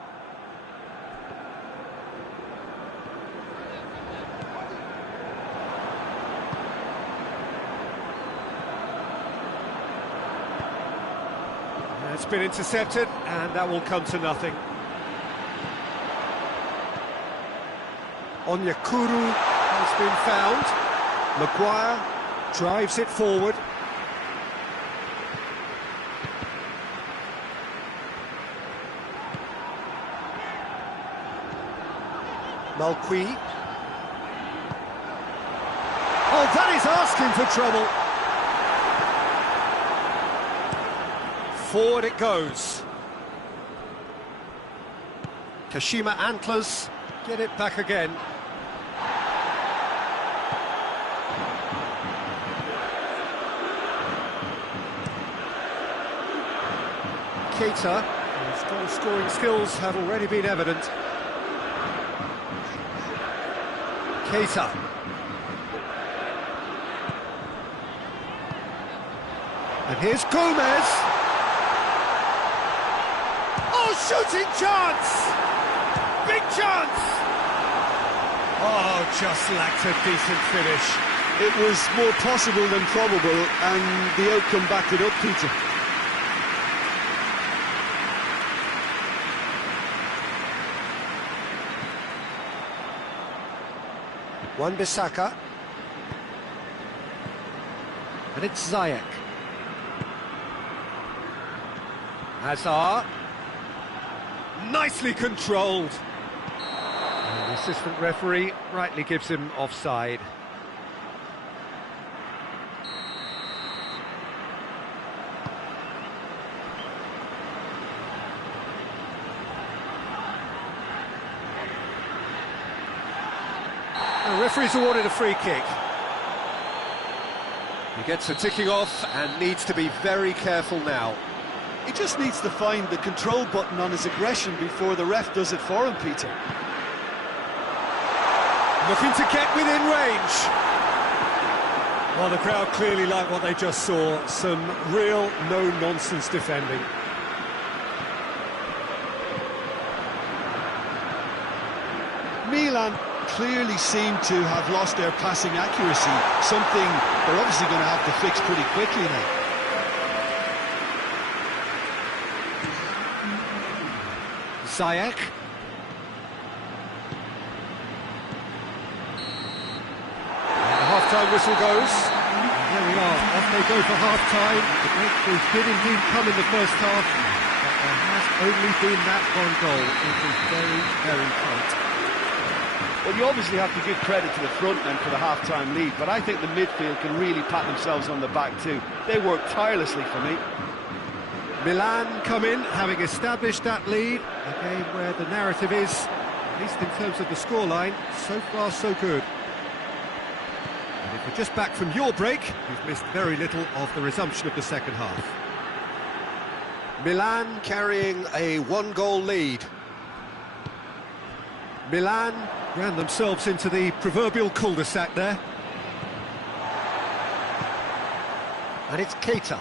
It's been intercepted, and that will come to nothing. Onyekuru has been found. Maguire drives it forward. Malqui. Oh, that is asking for trouble. Forward it goes. Kashima Antlers get it back again. Keita, his goal-scoring skills have already been evident. Keita. And here's Gomez. Oh, shooting chance! Big chance! Oh, just lacked a decent finish. It was more possible than probable, and the outcome backed it up, Peter. Wan-Bissaka. And it's Ziyech. Hazard. Nicely controlled. And the assistant referee rightly gives him offside. The referee's awarded a free kick. He gets a ticking off and needs to be very careful now. He just needs to find the control button on his aggression before the ref does it for him, Peter. Looking to get within range. Well, the crowd clearly like what they just saw. Some real no-nonsense defending. Milan clearly seem to have lost their passing accuracy, something they're obviously going to have to fix pretty quickly now. Ziyech. And the half-time whistle goes. And there we are, off they go for half-time. The breakthroughs did indeed come in the first half, but there has only been that one goal. It was very, very tight. Well, you obviously have to give credit to the front men for the half-time lead, but I think the midfield can really pat themselves on the back too. They worked tirelessly for me. Milan come in, having established that lead, a game where the narrative is, at least in terms of the scoreline, so far so good. And if you're just back from your break, you've missed very little of the resumption of the second half. Milan carrying a one-goal lead. Milan ran themselves into the proverbial cul-de-sac there. And it's Keita.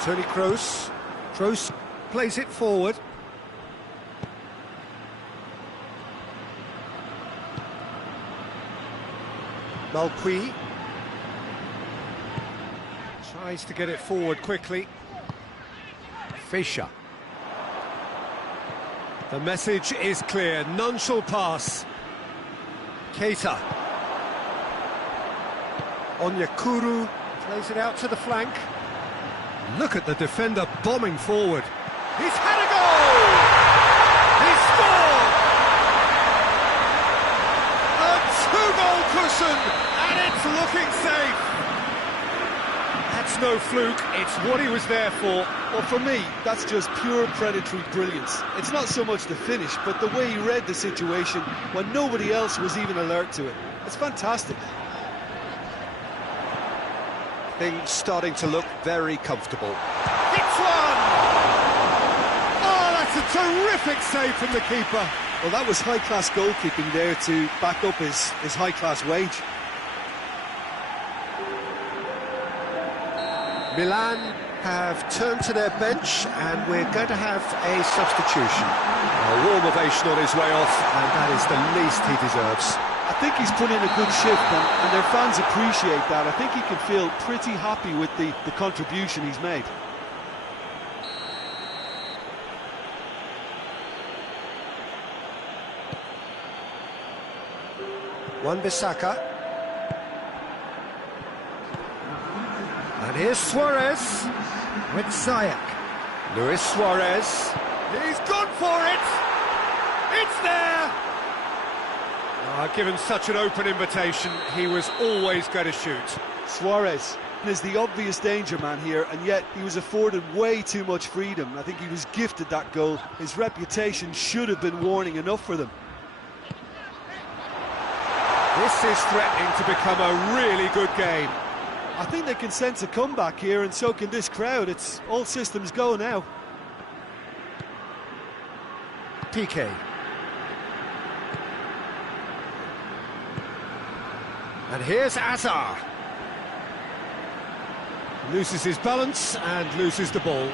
Toni Kroos. Kroos plays it forward. Malqui tries to get it forward quickly. Fischer. The message is clear, none shall pass. Keita. Onyekuru plays it out to the flank. Look at the defender bombing forward. He's had a goal! He's scored! A two-goal cushion, and it's looking safe. That's no fluke, it's what he was there for. Well, for me, that's just pure predatory brilliance. It's not so much the finish, but the way he read the situation when nobody else was even alert to it. It's fantastic. Things starting to look very comfortable. It's one! Oh, that's a terrific save from the keeper. Well, that was high-class goalkeeping there to back up his high-class wage. Milan have turned to their bench, and we're going to have a substitution. A warm ovation on his way off, and that is the least he deserves. I think he's put in a good shift, and their fans appreciate that. I think he can feel pretty happy with the contribution he's made. Wan-Bissaka. And here's Suarez with Ziyech. Luis Suarez. He's gone for it! It's there! Given such an open invitation, he was always going to shoot. Suarez is the obvious danger man here, and yet he was afforded way too much freedom. I think he was gifted that goal. His reputation should have been warning enough for them. This is threatening to become a really good game. I think they can sense a comeback here, and so can this crowd. It's all systems go now. PK. And here's Hazard. Loses his balance and loses the ball.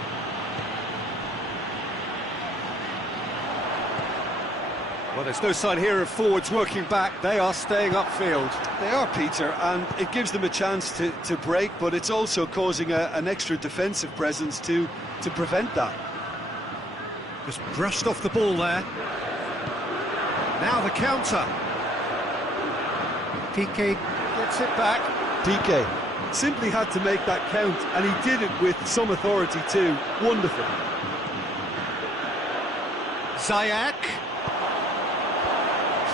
Well, there's no sign here of forwards working back. They are staying upfield. They are, Peter, and it gives them a chance to break, but it's also causing an extra defensive presence to prevent that. Just brushed off the ball there. Now the counter. Piqué gets it back. Piqué simply had to make that count, and he did it with some authority too. Wonderful. Ziyech.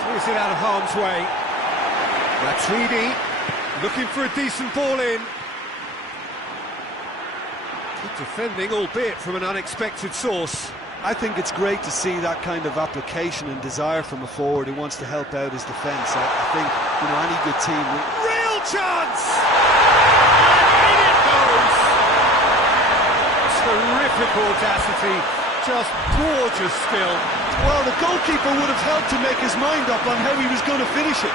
Clears it out of harm's way. Matuidi looking for a decent ball in. Good defending, albeit from an unexpected source. I think it's great to see that kind of application and desire from a forward who wants to help out his defence. I think, you know, any good team... Real chance! And in it goes! Terrific audacity, just gorgeous skill. Well, the goalkeeper would have helped to make his mind up on how he was going to finish it.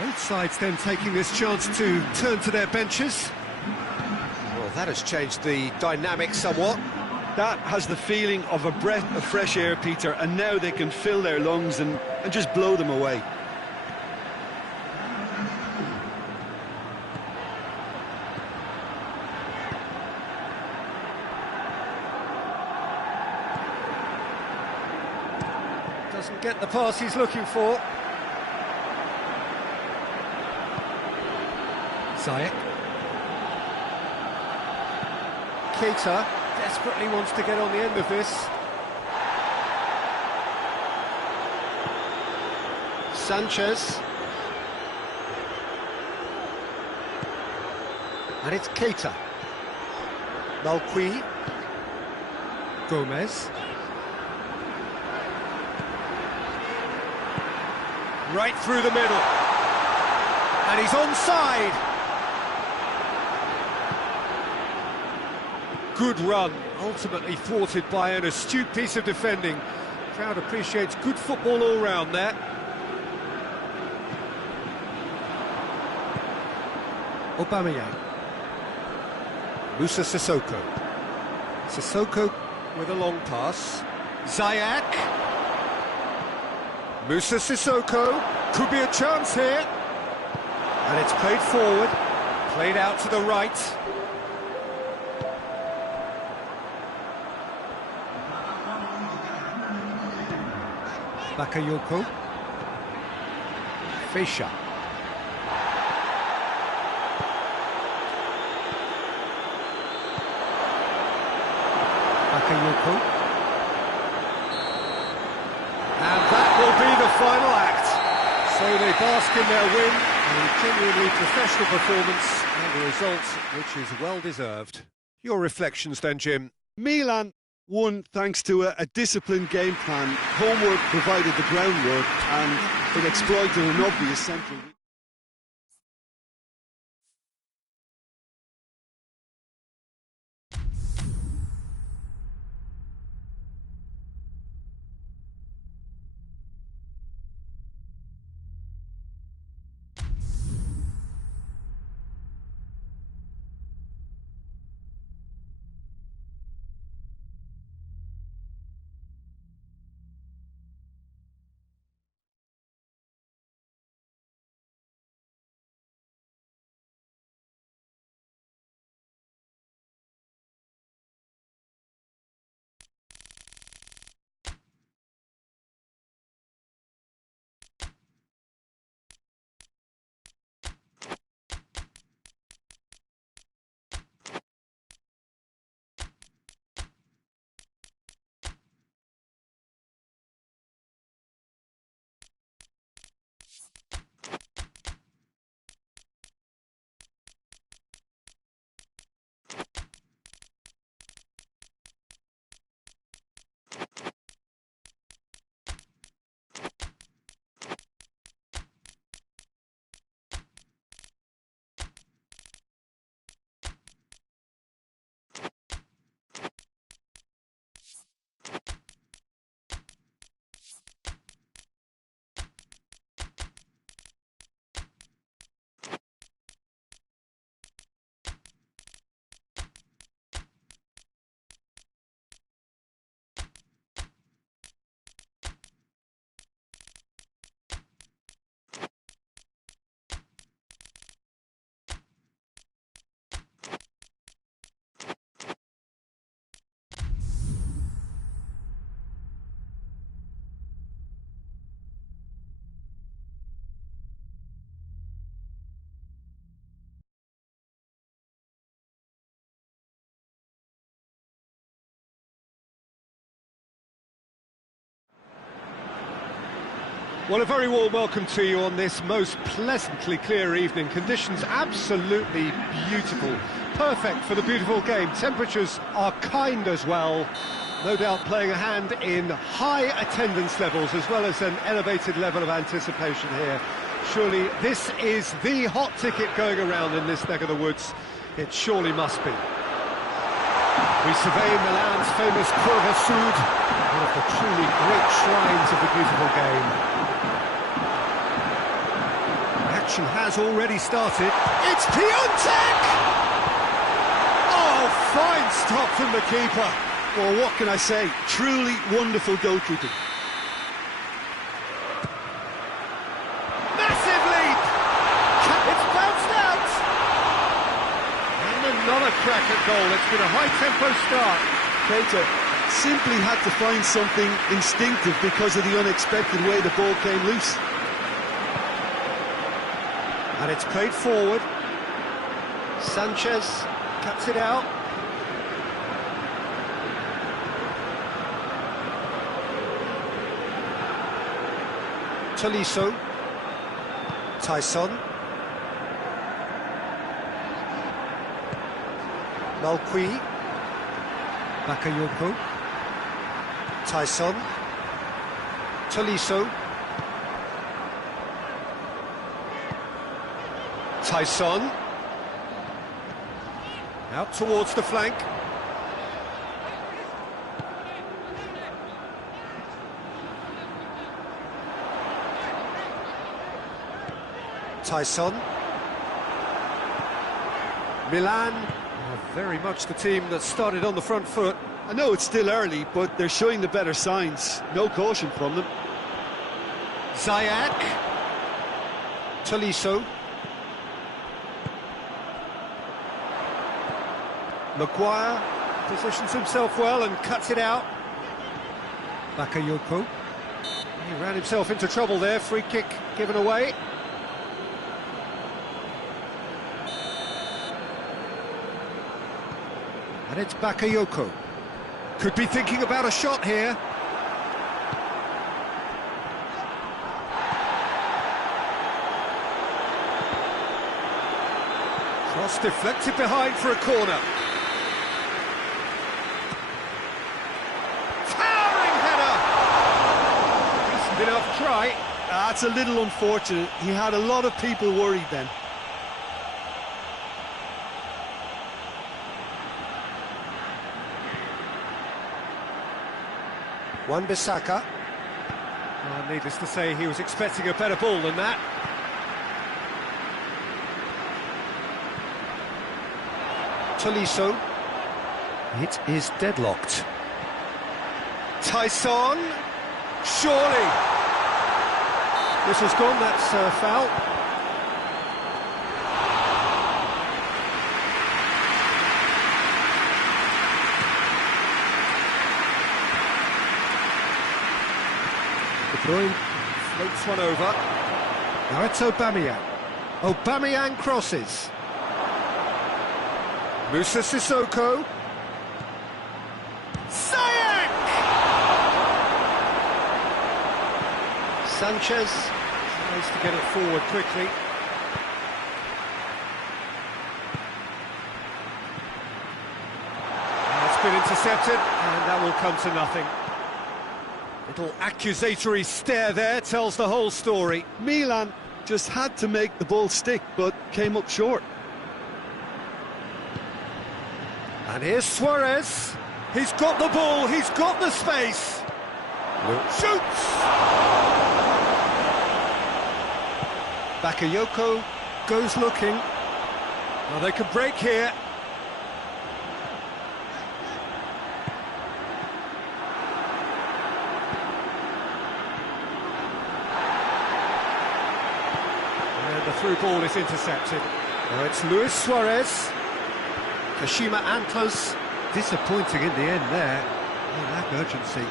Both sides then taking this chance to turn to their benches. Well, that has changed the dynamic somewhat. That has the feeling of a breath of fresh air, Peter, and now they can fill their lungs and just blow them away. Doesn't get the pass he's looking for. Ziyech. Keita desperately wants to get on the end of this. Sanchez. And it's Keita. Malqui. Gomez. Right through the middle. And he's onside. Good run, ultimately thwarted by an astute piece of defending. Crowd appreciates good football all round there. Aubameyang. Musa Sissoko. Sissoko with a long pass. Ziyech. Musa Sissoko. Could be a chance here. And it's played forward. Played out to the right. Bakayoko. Fischer. Bakayoko. And that will be the final act. So they bask in their win, a genuinely professional performance, and a result which is well deserved. Your reflections then, Jim? Milan won thanks to a disciplined game plan. Homework provided the groundwork, and it exploited an obvious central Well, a very warm welcome to you on this most pleasantly clear evening. Conditions absolutely beautiful. Perfect for the beautiful game. Temperatures are kind as well. No doubt playing a hand in high attendance levels as well as an elevated level of anticipation here. Surely this is the hot ticket going around in this neck of the woods. It surely must be. We survey Milan's famous Curva Sud, one of the truly great shrines of the beautiful game. Action has already started. It's Piontek! Oh, fine stop from the keeper. Well, what can I say? Truly wonderful goalkeeping. Massive leap! It's bounced out! And another crack at goal. It's been a high-tempo start. Keita simply had to find something instinctive because of the unexpected way the ball came loose. And it's played forward. Sanchez cuts it out. Tolisso. Tyson. Malqui. Bakayoko. Tyson. Tolisso. Tyson. Out towards the flank. Tyson. Milan are very much the team that started on the front foot. I know it's still early, but they're showing the better signs. No caution from them. Ziyech. Tolisso. Maguire positions himself well and cuts it out. Bakayoko. He ran himself into trouble there. Free kick given away. And it's Bakayoko. Could be thinking about a shot here. Cross deflected behind for a corner. Towering header! Decent enough try. That's a little unfortunate. He had a lot of people worried then. Wan-Bissaka. Oh, needless to say, he was expecting a better ball than that. Tolisso. It is deadlocked. Tyson. Surely. This has gone, that's a foul. De Bruyne floats one over. Now it's Aubameyang. Aubameyang crosses. Moussa Sissoko. Ziyech! Sanchez tries to get it forward quickly. And it's been intercepted, and that will come to nothing. Little accusatory stare there tells the whole story. Milan just had to make the ball stick, but came up short. And here's Suarez. He's got the ball, he's got the space. Shoots! Bakayoko goes looking. Well, they can break here. And the through ball is intercepted. Now it's Luis Suarez. Kashima Antlers, disappointing in the end there. They lack urgency.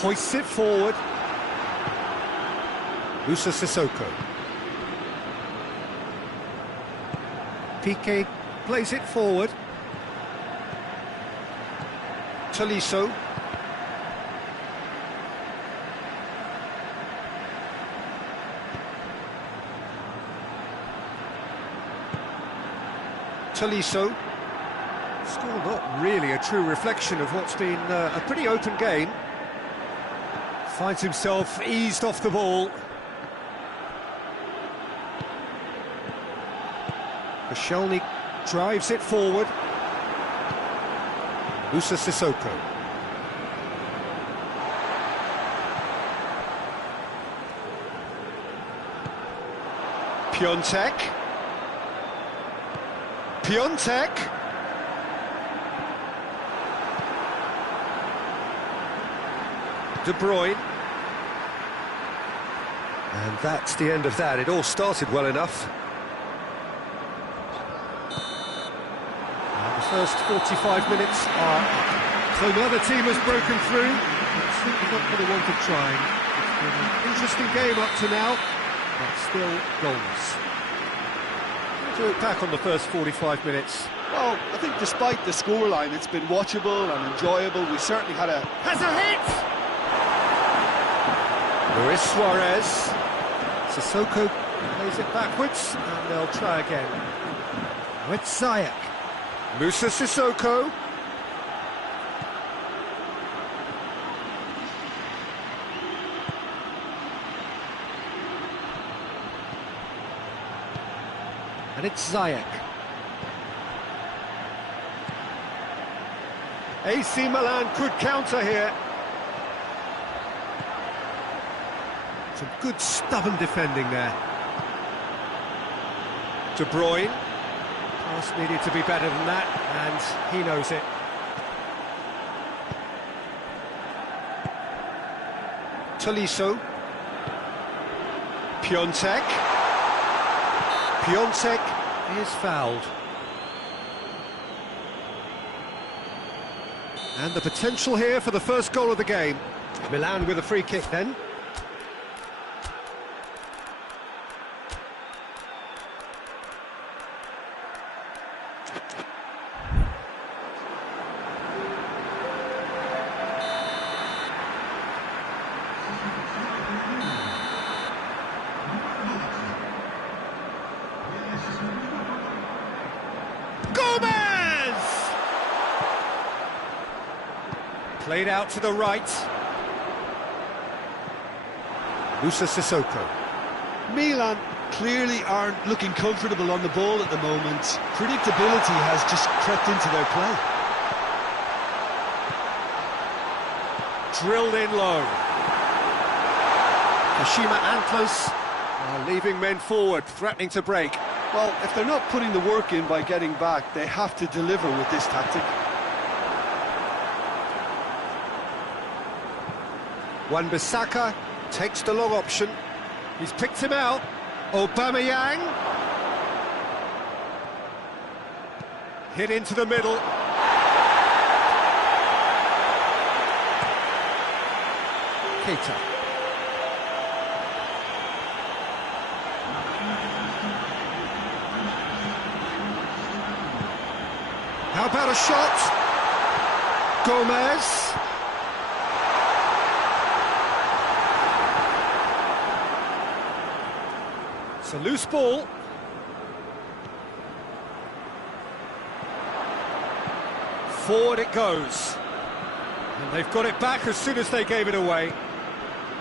Hoists it forward. Moussa Sissoko. Piqué plays it forward. Tolisso. Tolisso. Score not really a true reflection of what's been a pretty open game. Finds himself eased off the ball. Koscielny drives it forward. Musa Sissoko. Piontek. De Bruyne. And that's the end of that. It all started well enough. And the first 45 minutes are up. So neither team has broken through. It's simply not for the want of trying. It's been an interesting game up to now, but still goals. How do you look back on the first 45 minutes? Well, I think despite the scoreline, it's been watchable and enjoyable. We certainly had a... Has a hit! Luis Suarez. Sissoko plays it backwards, and they'll try again. With Ziyech. Musa Sissoko. And it's Ziyech. AC Milan could counter here. Some good stubborn defending there. De Bruyne. Pass needed to be better than that, and he knows it. Tolisso. Piontek. Piontek is fouled. And the potential here for the first goal of the game. Milan with a free kick then. Played out to the right. Musa Sissoko. Milan clearly aren't looking comfortable on the ball at the moment. Predictability has just crept into their play. Drilled in low. Kashima Antlers are leaving men forward, threatening to break. Well, if they're not putting the work in by getting back, they have to deliver with this tactic. Wan-Bissaka takes the long option. He's picked him out. Aubameyang. Hit into the middle. Keita. How about a shot? Gomez. It's a loose ball. Forward it goes. And they've got it back as soon as they gave it away.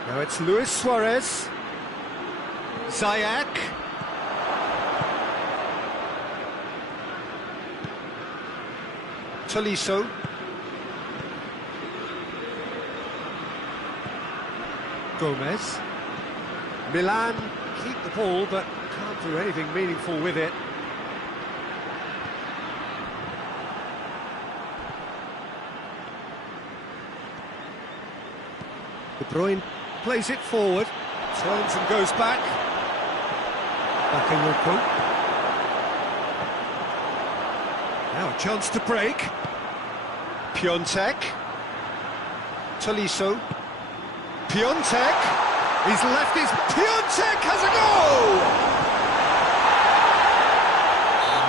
Now it's Luis Suarez. Ziyech. Tolisso. Gomez. Milan keep the ball, but can't do anything meaningful with it. De Bruyne plays it forward, turns and goes back. Bakayoko. Now a chance to break. Piontek. Tolisso. Piontek. He's left his... Piontek has a goal!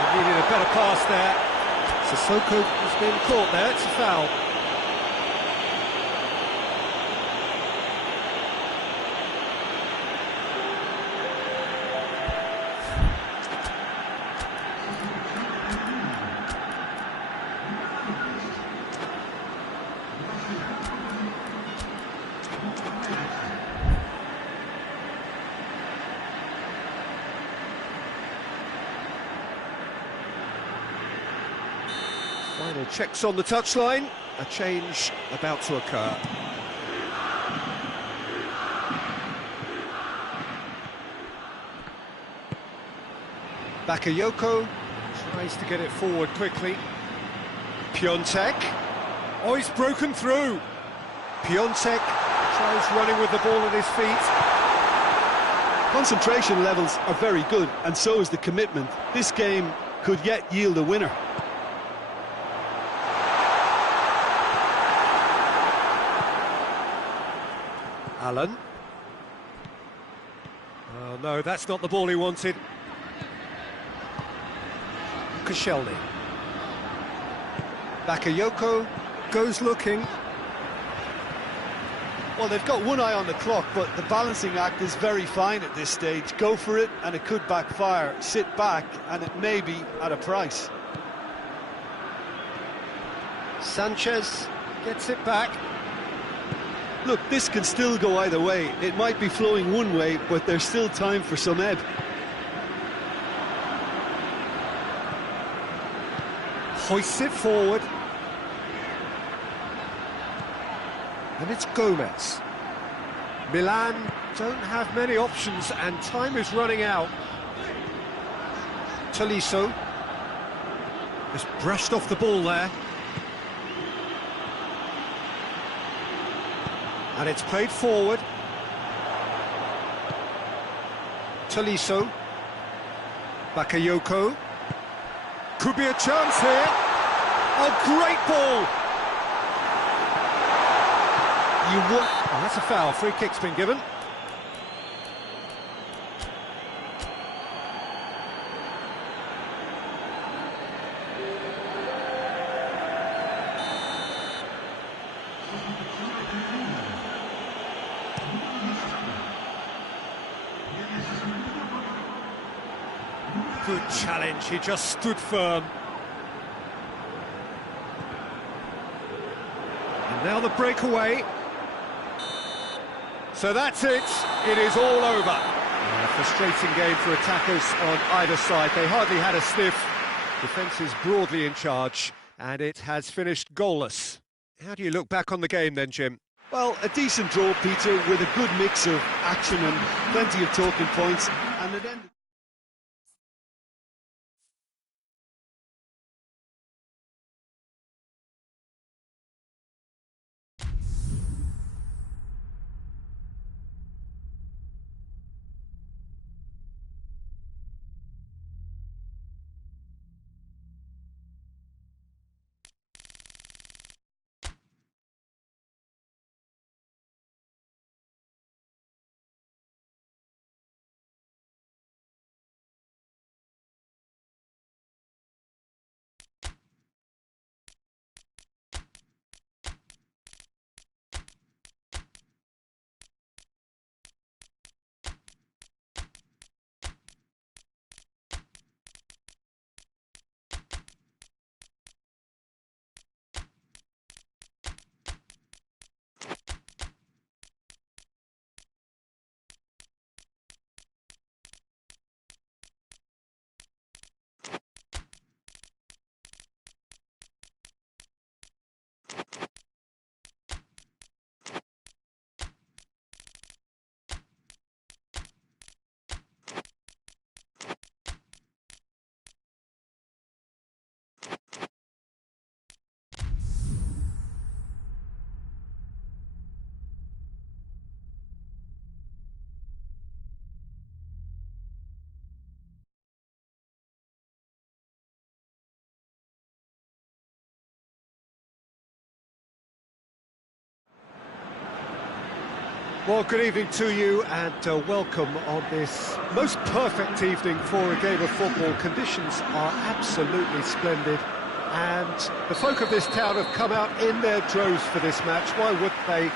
He needed a better pass there. Sissoko has been caught there, it's a foul. Final checks on the touchline. A change about to occur. Bakayoko tries to get it forward quickly. Piontek. Oh, he's broken through. Piontek tries running with the ball at his feet. Concentration levels are very good, and so is the commitment. This game could yet yield a winner. Allen. Oh no, that's not the ball he wanted. Koscielny. Bakayoko goes looking. Well, they've got one eye on the clock, but the balancing act is very fine at this stage. Go for it, and it could backfire. Sit back, and it may be at a price. Sanchez gets it back. Look, this can still go either way. It might be flowing one way, but there's still time for some ebb. Hoists it forward. And it's Gomez. Milan don't have many options, and time is running out. Tolisso just brushed off the ball there. And it's played forward. Tolisso. Bakayoko. Could be a chance here. A great ball. Oh, that's a foul. Free kick's been given. Good challenge, he just stood firm. And now the breakaway. So that's it, it is all over. A frustrating game for attackers on either side. They hardly had a sniff. Defence is broadly in charge, and it has finished goalless. How do you look back on the game then, Jim? Well, a decent draw, Peter, with a good mix of action and plenty of talking points, and it ended... Well, good evening to you, and welcome on this most perfect evening for a game of football. Conditions are absolutely splendid, and the folk of this town have come out in their droves for this match. Why would they?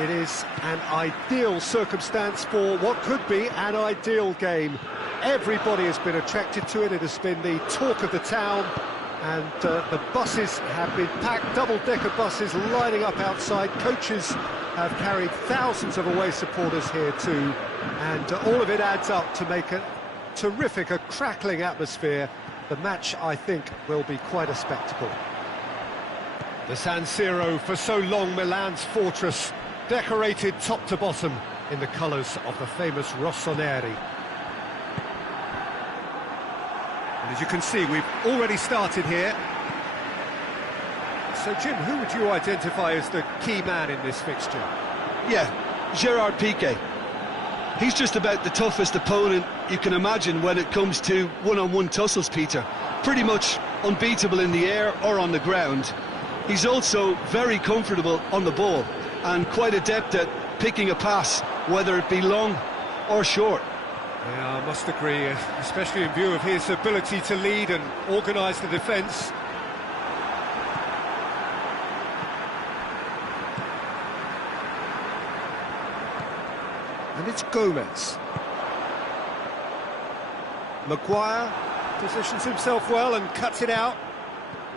It is an ideal circumstance for what could be an ideal game. Everybody has been attracted to it. It has been the talk of the town, and the buses have been packed, double-decker buses lining up outside. Coaches have carried thousands of away supporters here too, and all of it adds up to make a terrific, a crackling atmosphere. The match, I think, will be quite a spectacle. The San Siro, for so long Milan's fortress, decorated top to bottom in the colours of the famous Rossoneri. And as you can see, we've already started here. So, Jim, who would you identify as the key man in this fixture? Yeah, Gerard Piqué. He's just about the toughest opponent you can imagine when it comes to one-on-one tussles, Peter. Pretty much unbeatable in the air or on the ground. He's also very comfortable on the ball and quite adept at picking a pass, whether it be long or short. Yeah, I must agree, especially in view of his ability to lead and organise the defence. And it's Gomez. Maguire positions himself well and cuts it out.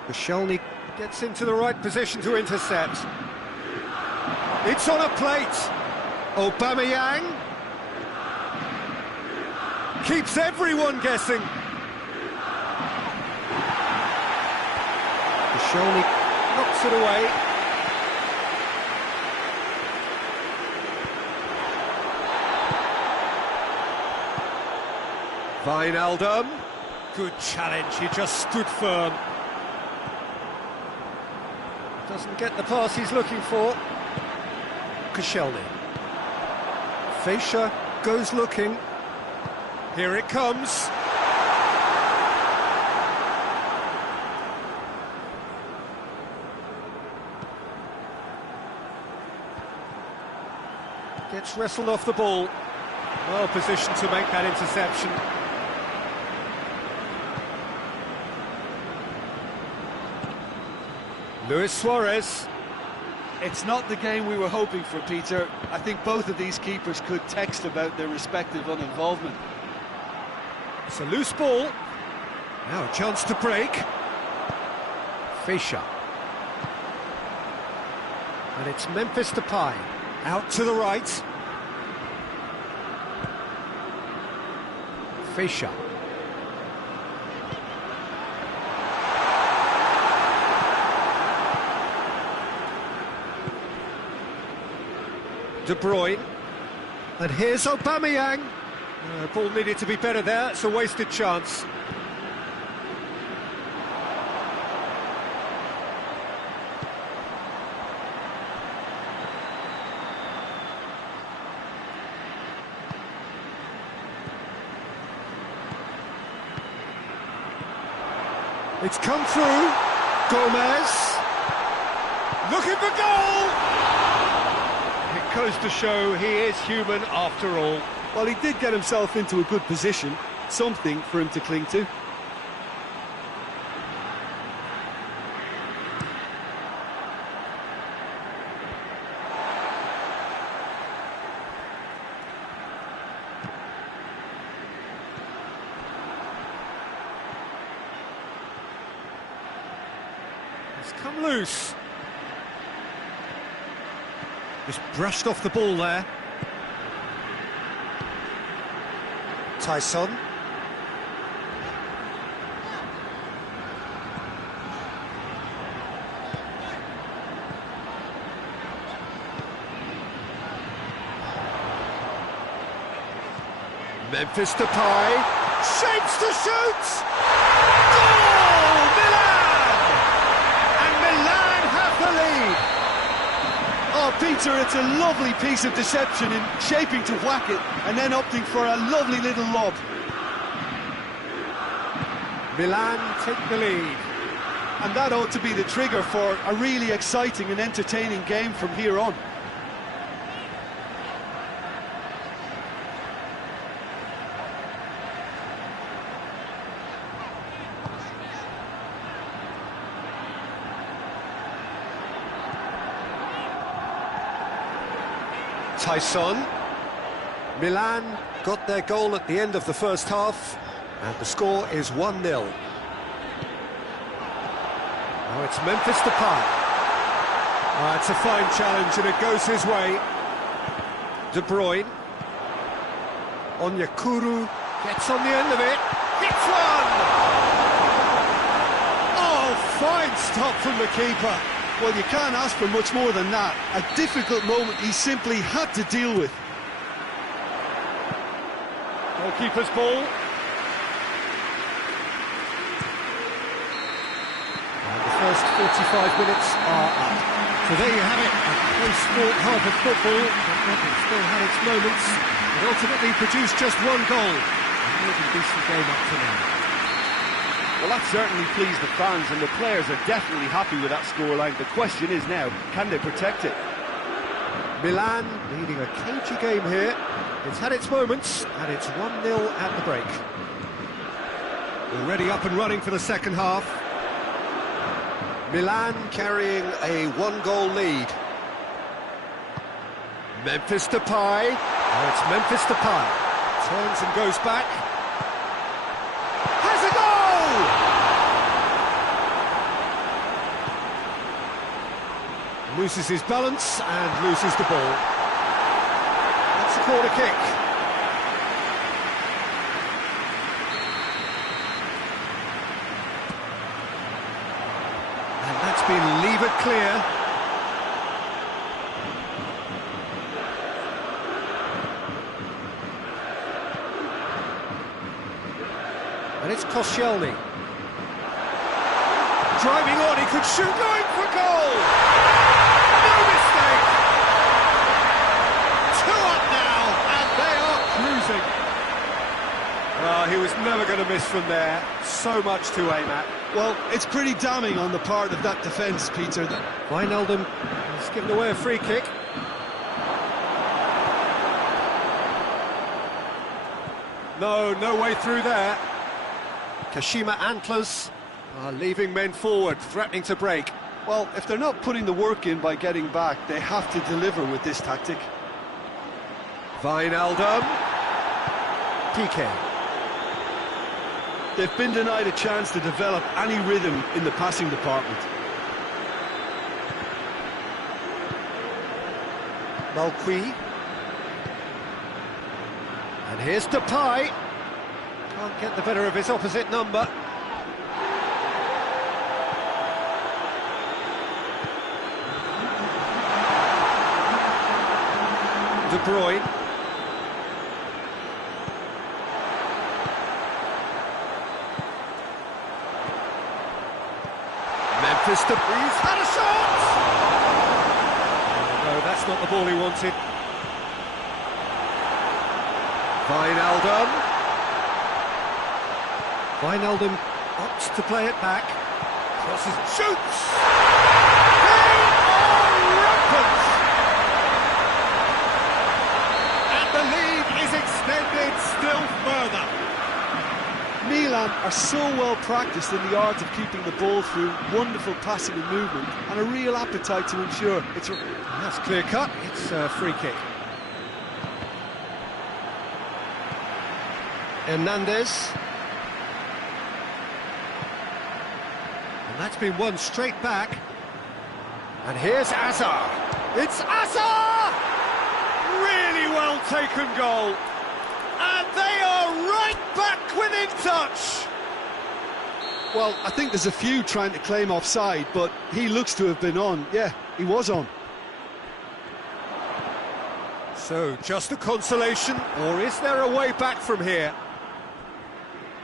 Koscielny gets into the right position to intercept. It's on a plate. Aubameyang keeps everyone guessing. Koscielny knocks it away. Wijnaldum, good challenge, he just stood firm. Doesn't get the pass he's looking for. Koscielny. Fascia goes looking. Here it comes. Gets wrestled off the ball. Well positioned to make that interception. Luis Suarez. It's not the game we were hoping for, Peter. I think both of these keepers could text about their respective uninvolvement. It's a loose ball. Now a chance to break. Fascia. And it's Memphis Depay. Out to the right. Fascia. De Bruyne, and here's Aubameyang. Ball needed to be better there, it's a wasted chance. It's come through. Gomez looking for goal. It goes to show he is human after all. Well, he did get himself into a good position, something for him to cling to. It's come loose. Just brushed off the ball there. Tyson. Memphis Depay shapes to shoot. Goal! Milan! And Milan have the lead. Oh, Peter, it's a lovely piece of deception in shaping to whack it and then opting for a lovely little lob. Milan take the lead. And that ought to be the trigger for a really exciting and entertaining game from here on. Tyson. Milan got their goal at the end of the first half, and the score is 1-0. Now it's Memphis Depay. It's a fine challenge and it goes his way. De Bruyne. Onyekuru gets on the end of it. Hits one! Oh, fine stop from the keeper. Well, you can't ask for much more than that. A difficult moment he simply had to deal with. Goalkeeper's ball. And the first 45 minutes are up. So there you have it, a close-fought half of football, but it still had its moments. It ultimately produced just one goal. A really decent game up to now. Well, that certainly pleased the fans, and the players are definitely happy with that scoreline. The question is now, can they protect it? Milan leading a cagey game here. It's had its moments, and it's 1-0 at the break. Already up and running for the second half. Milan carrying a one-goal lead. Memphis Depay. Oh, it's Memphis Depay. Turns and goes back. Has a goal! Loses his balance and loses the ball. That's a corner kick. And that's been levered clear. And it's Koscielny. Driving on, he could shoot, going for goal! No mistake! 2 up now, and they are cruising. He was never going to miss from there. So much to aim at. Well, it's pretty damning on the part of that defence, Peter. Wijnaldum has given away a free kick. No way through there. Kashima Antlers are leaving men forward, threatening to break. Well, if they're not putting the work in by getting back, they have to deliver with this tactic. Wijnaldum. PK. They've been denied a chance to develop any rhythm in the passing department. Malqui. And here's Depay. Can't get the better of his opposite number. De Bruyne. Memphis Depay. He's had a shot! No, that's not the ball he wanted. Wijnaldum opts to play it back. Crosses, shoots! They are rampant! And the lead is extended still further. Milan are so well practiced in the art of keeping the ball through wonderful passing and movement, and a real appetite to ensure it's... That's clear cut, it's a free kick. Hernandez. And that's been won straight back. And here's Azar. It's Azar! Really well taken goal. And they are right back within touch. Well, I think there's a few trying to claim offside, but he looks to have been on. Yeah, he was on. So, just a consolation, or is there a way back from here?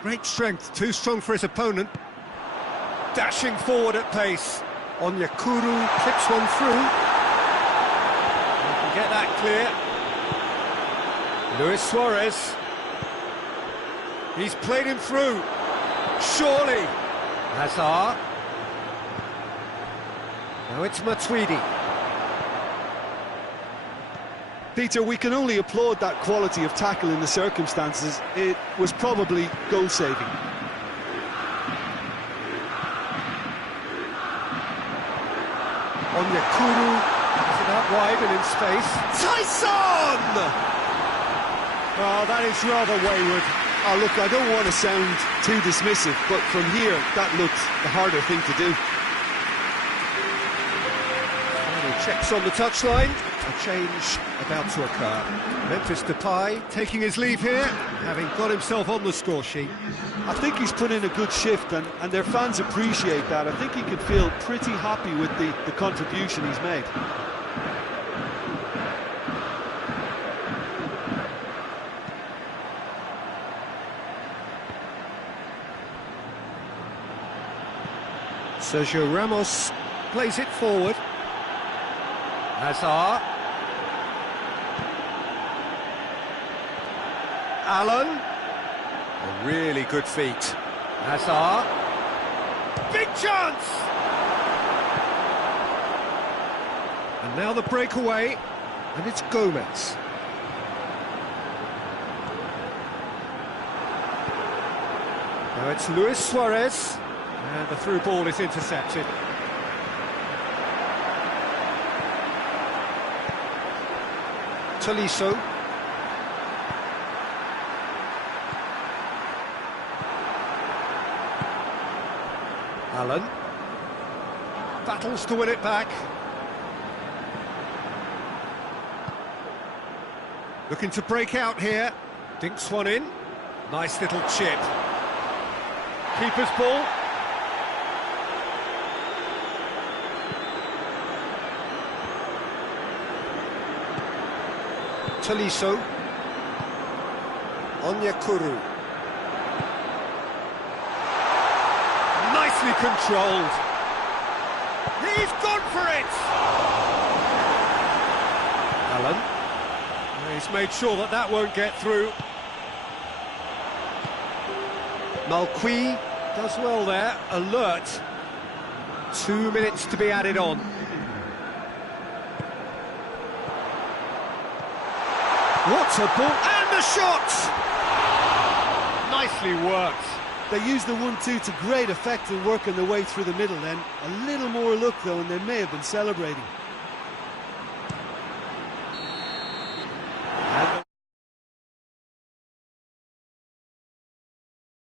Great strength, too strong for his opponent. Dashing forward at pace. Onyekuru clips one through. You can get that clear. Luis Suarez. He's played him through. Surely. Hazard. Now it's Matuidi. Peter, we can only applaud that quality of tackle in the circumstances. It was probably goal-saving. Onyekuru is it out wide and in space. Tyson! Oh, that is rather wayward. Oh, look, I don't want to sound too dismissive, but from here, that looked the harder thing to do. Checks on the touchline. A change about to occur. Memphis Depay taking his leave here, having got himself on the score sheet. I think he's put in a good shift, and their fans appreciate that. I think he can feel pretty happy with the contribution he's made. Sergio Ramos plays it forward. Hazard. Allen. A really good feat. Hazard. Big chance! And now the breakaway, and it's Gomez. Now it's Luis Suarez, and the through ball is intercepted. Tolisso. Allen. Battles to win it back. Looking to break out here. Dinks one in. Nice little chip. Keeper's ball. Tolisso. Onyekuru. Nicely controlled. He's gone for it! Allen. He's made sure that that won't get through. Malqui does well there. Alert. 2 minutes to be added on. What a ball, and the shot! Nicely worked. They used the 1-2 to great effect in working their way through the middle then. A little more luck though, and they may have been celebrating.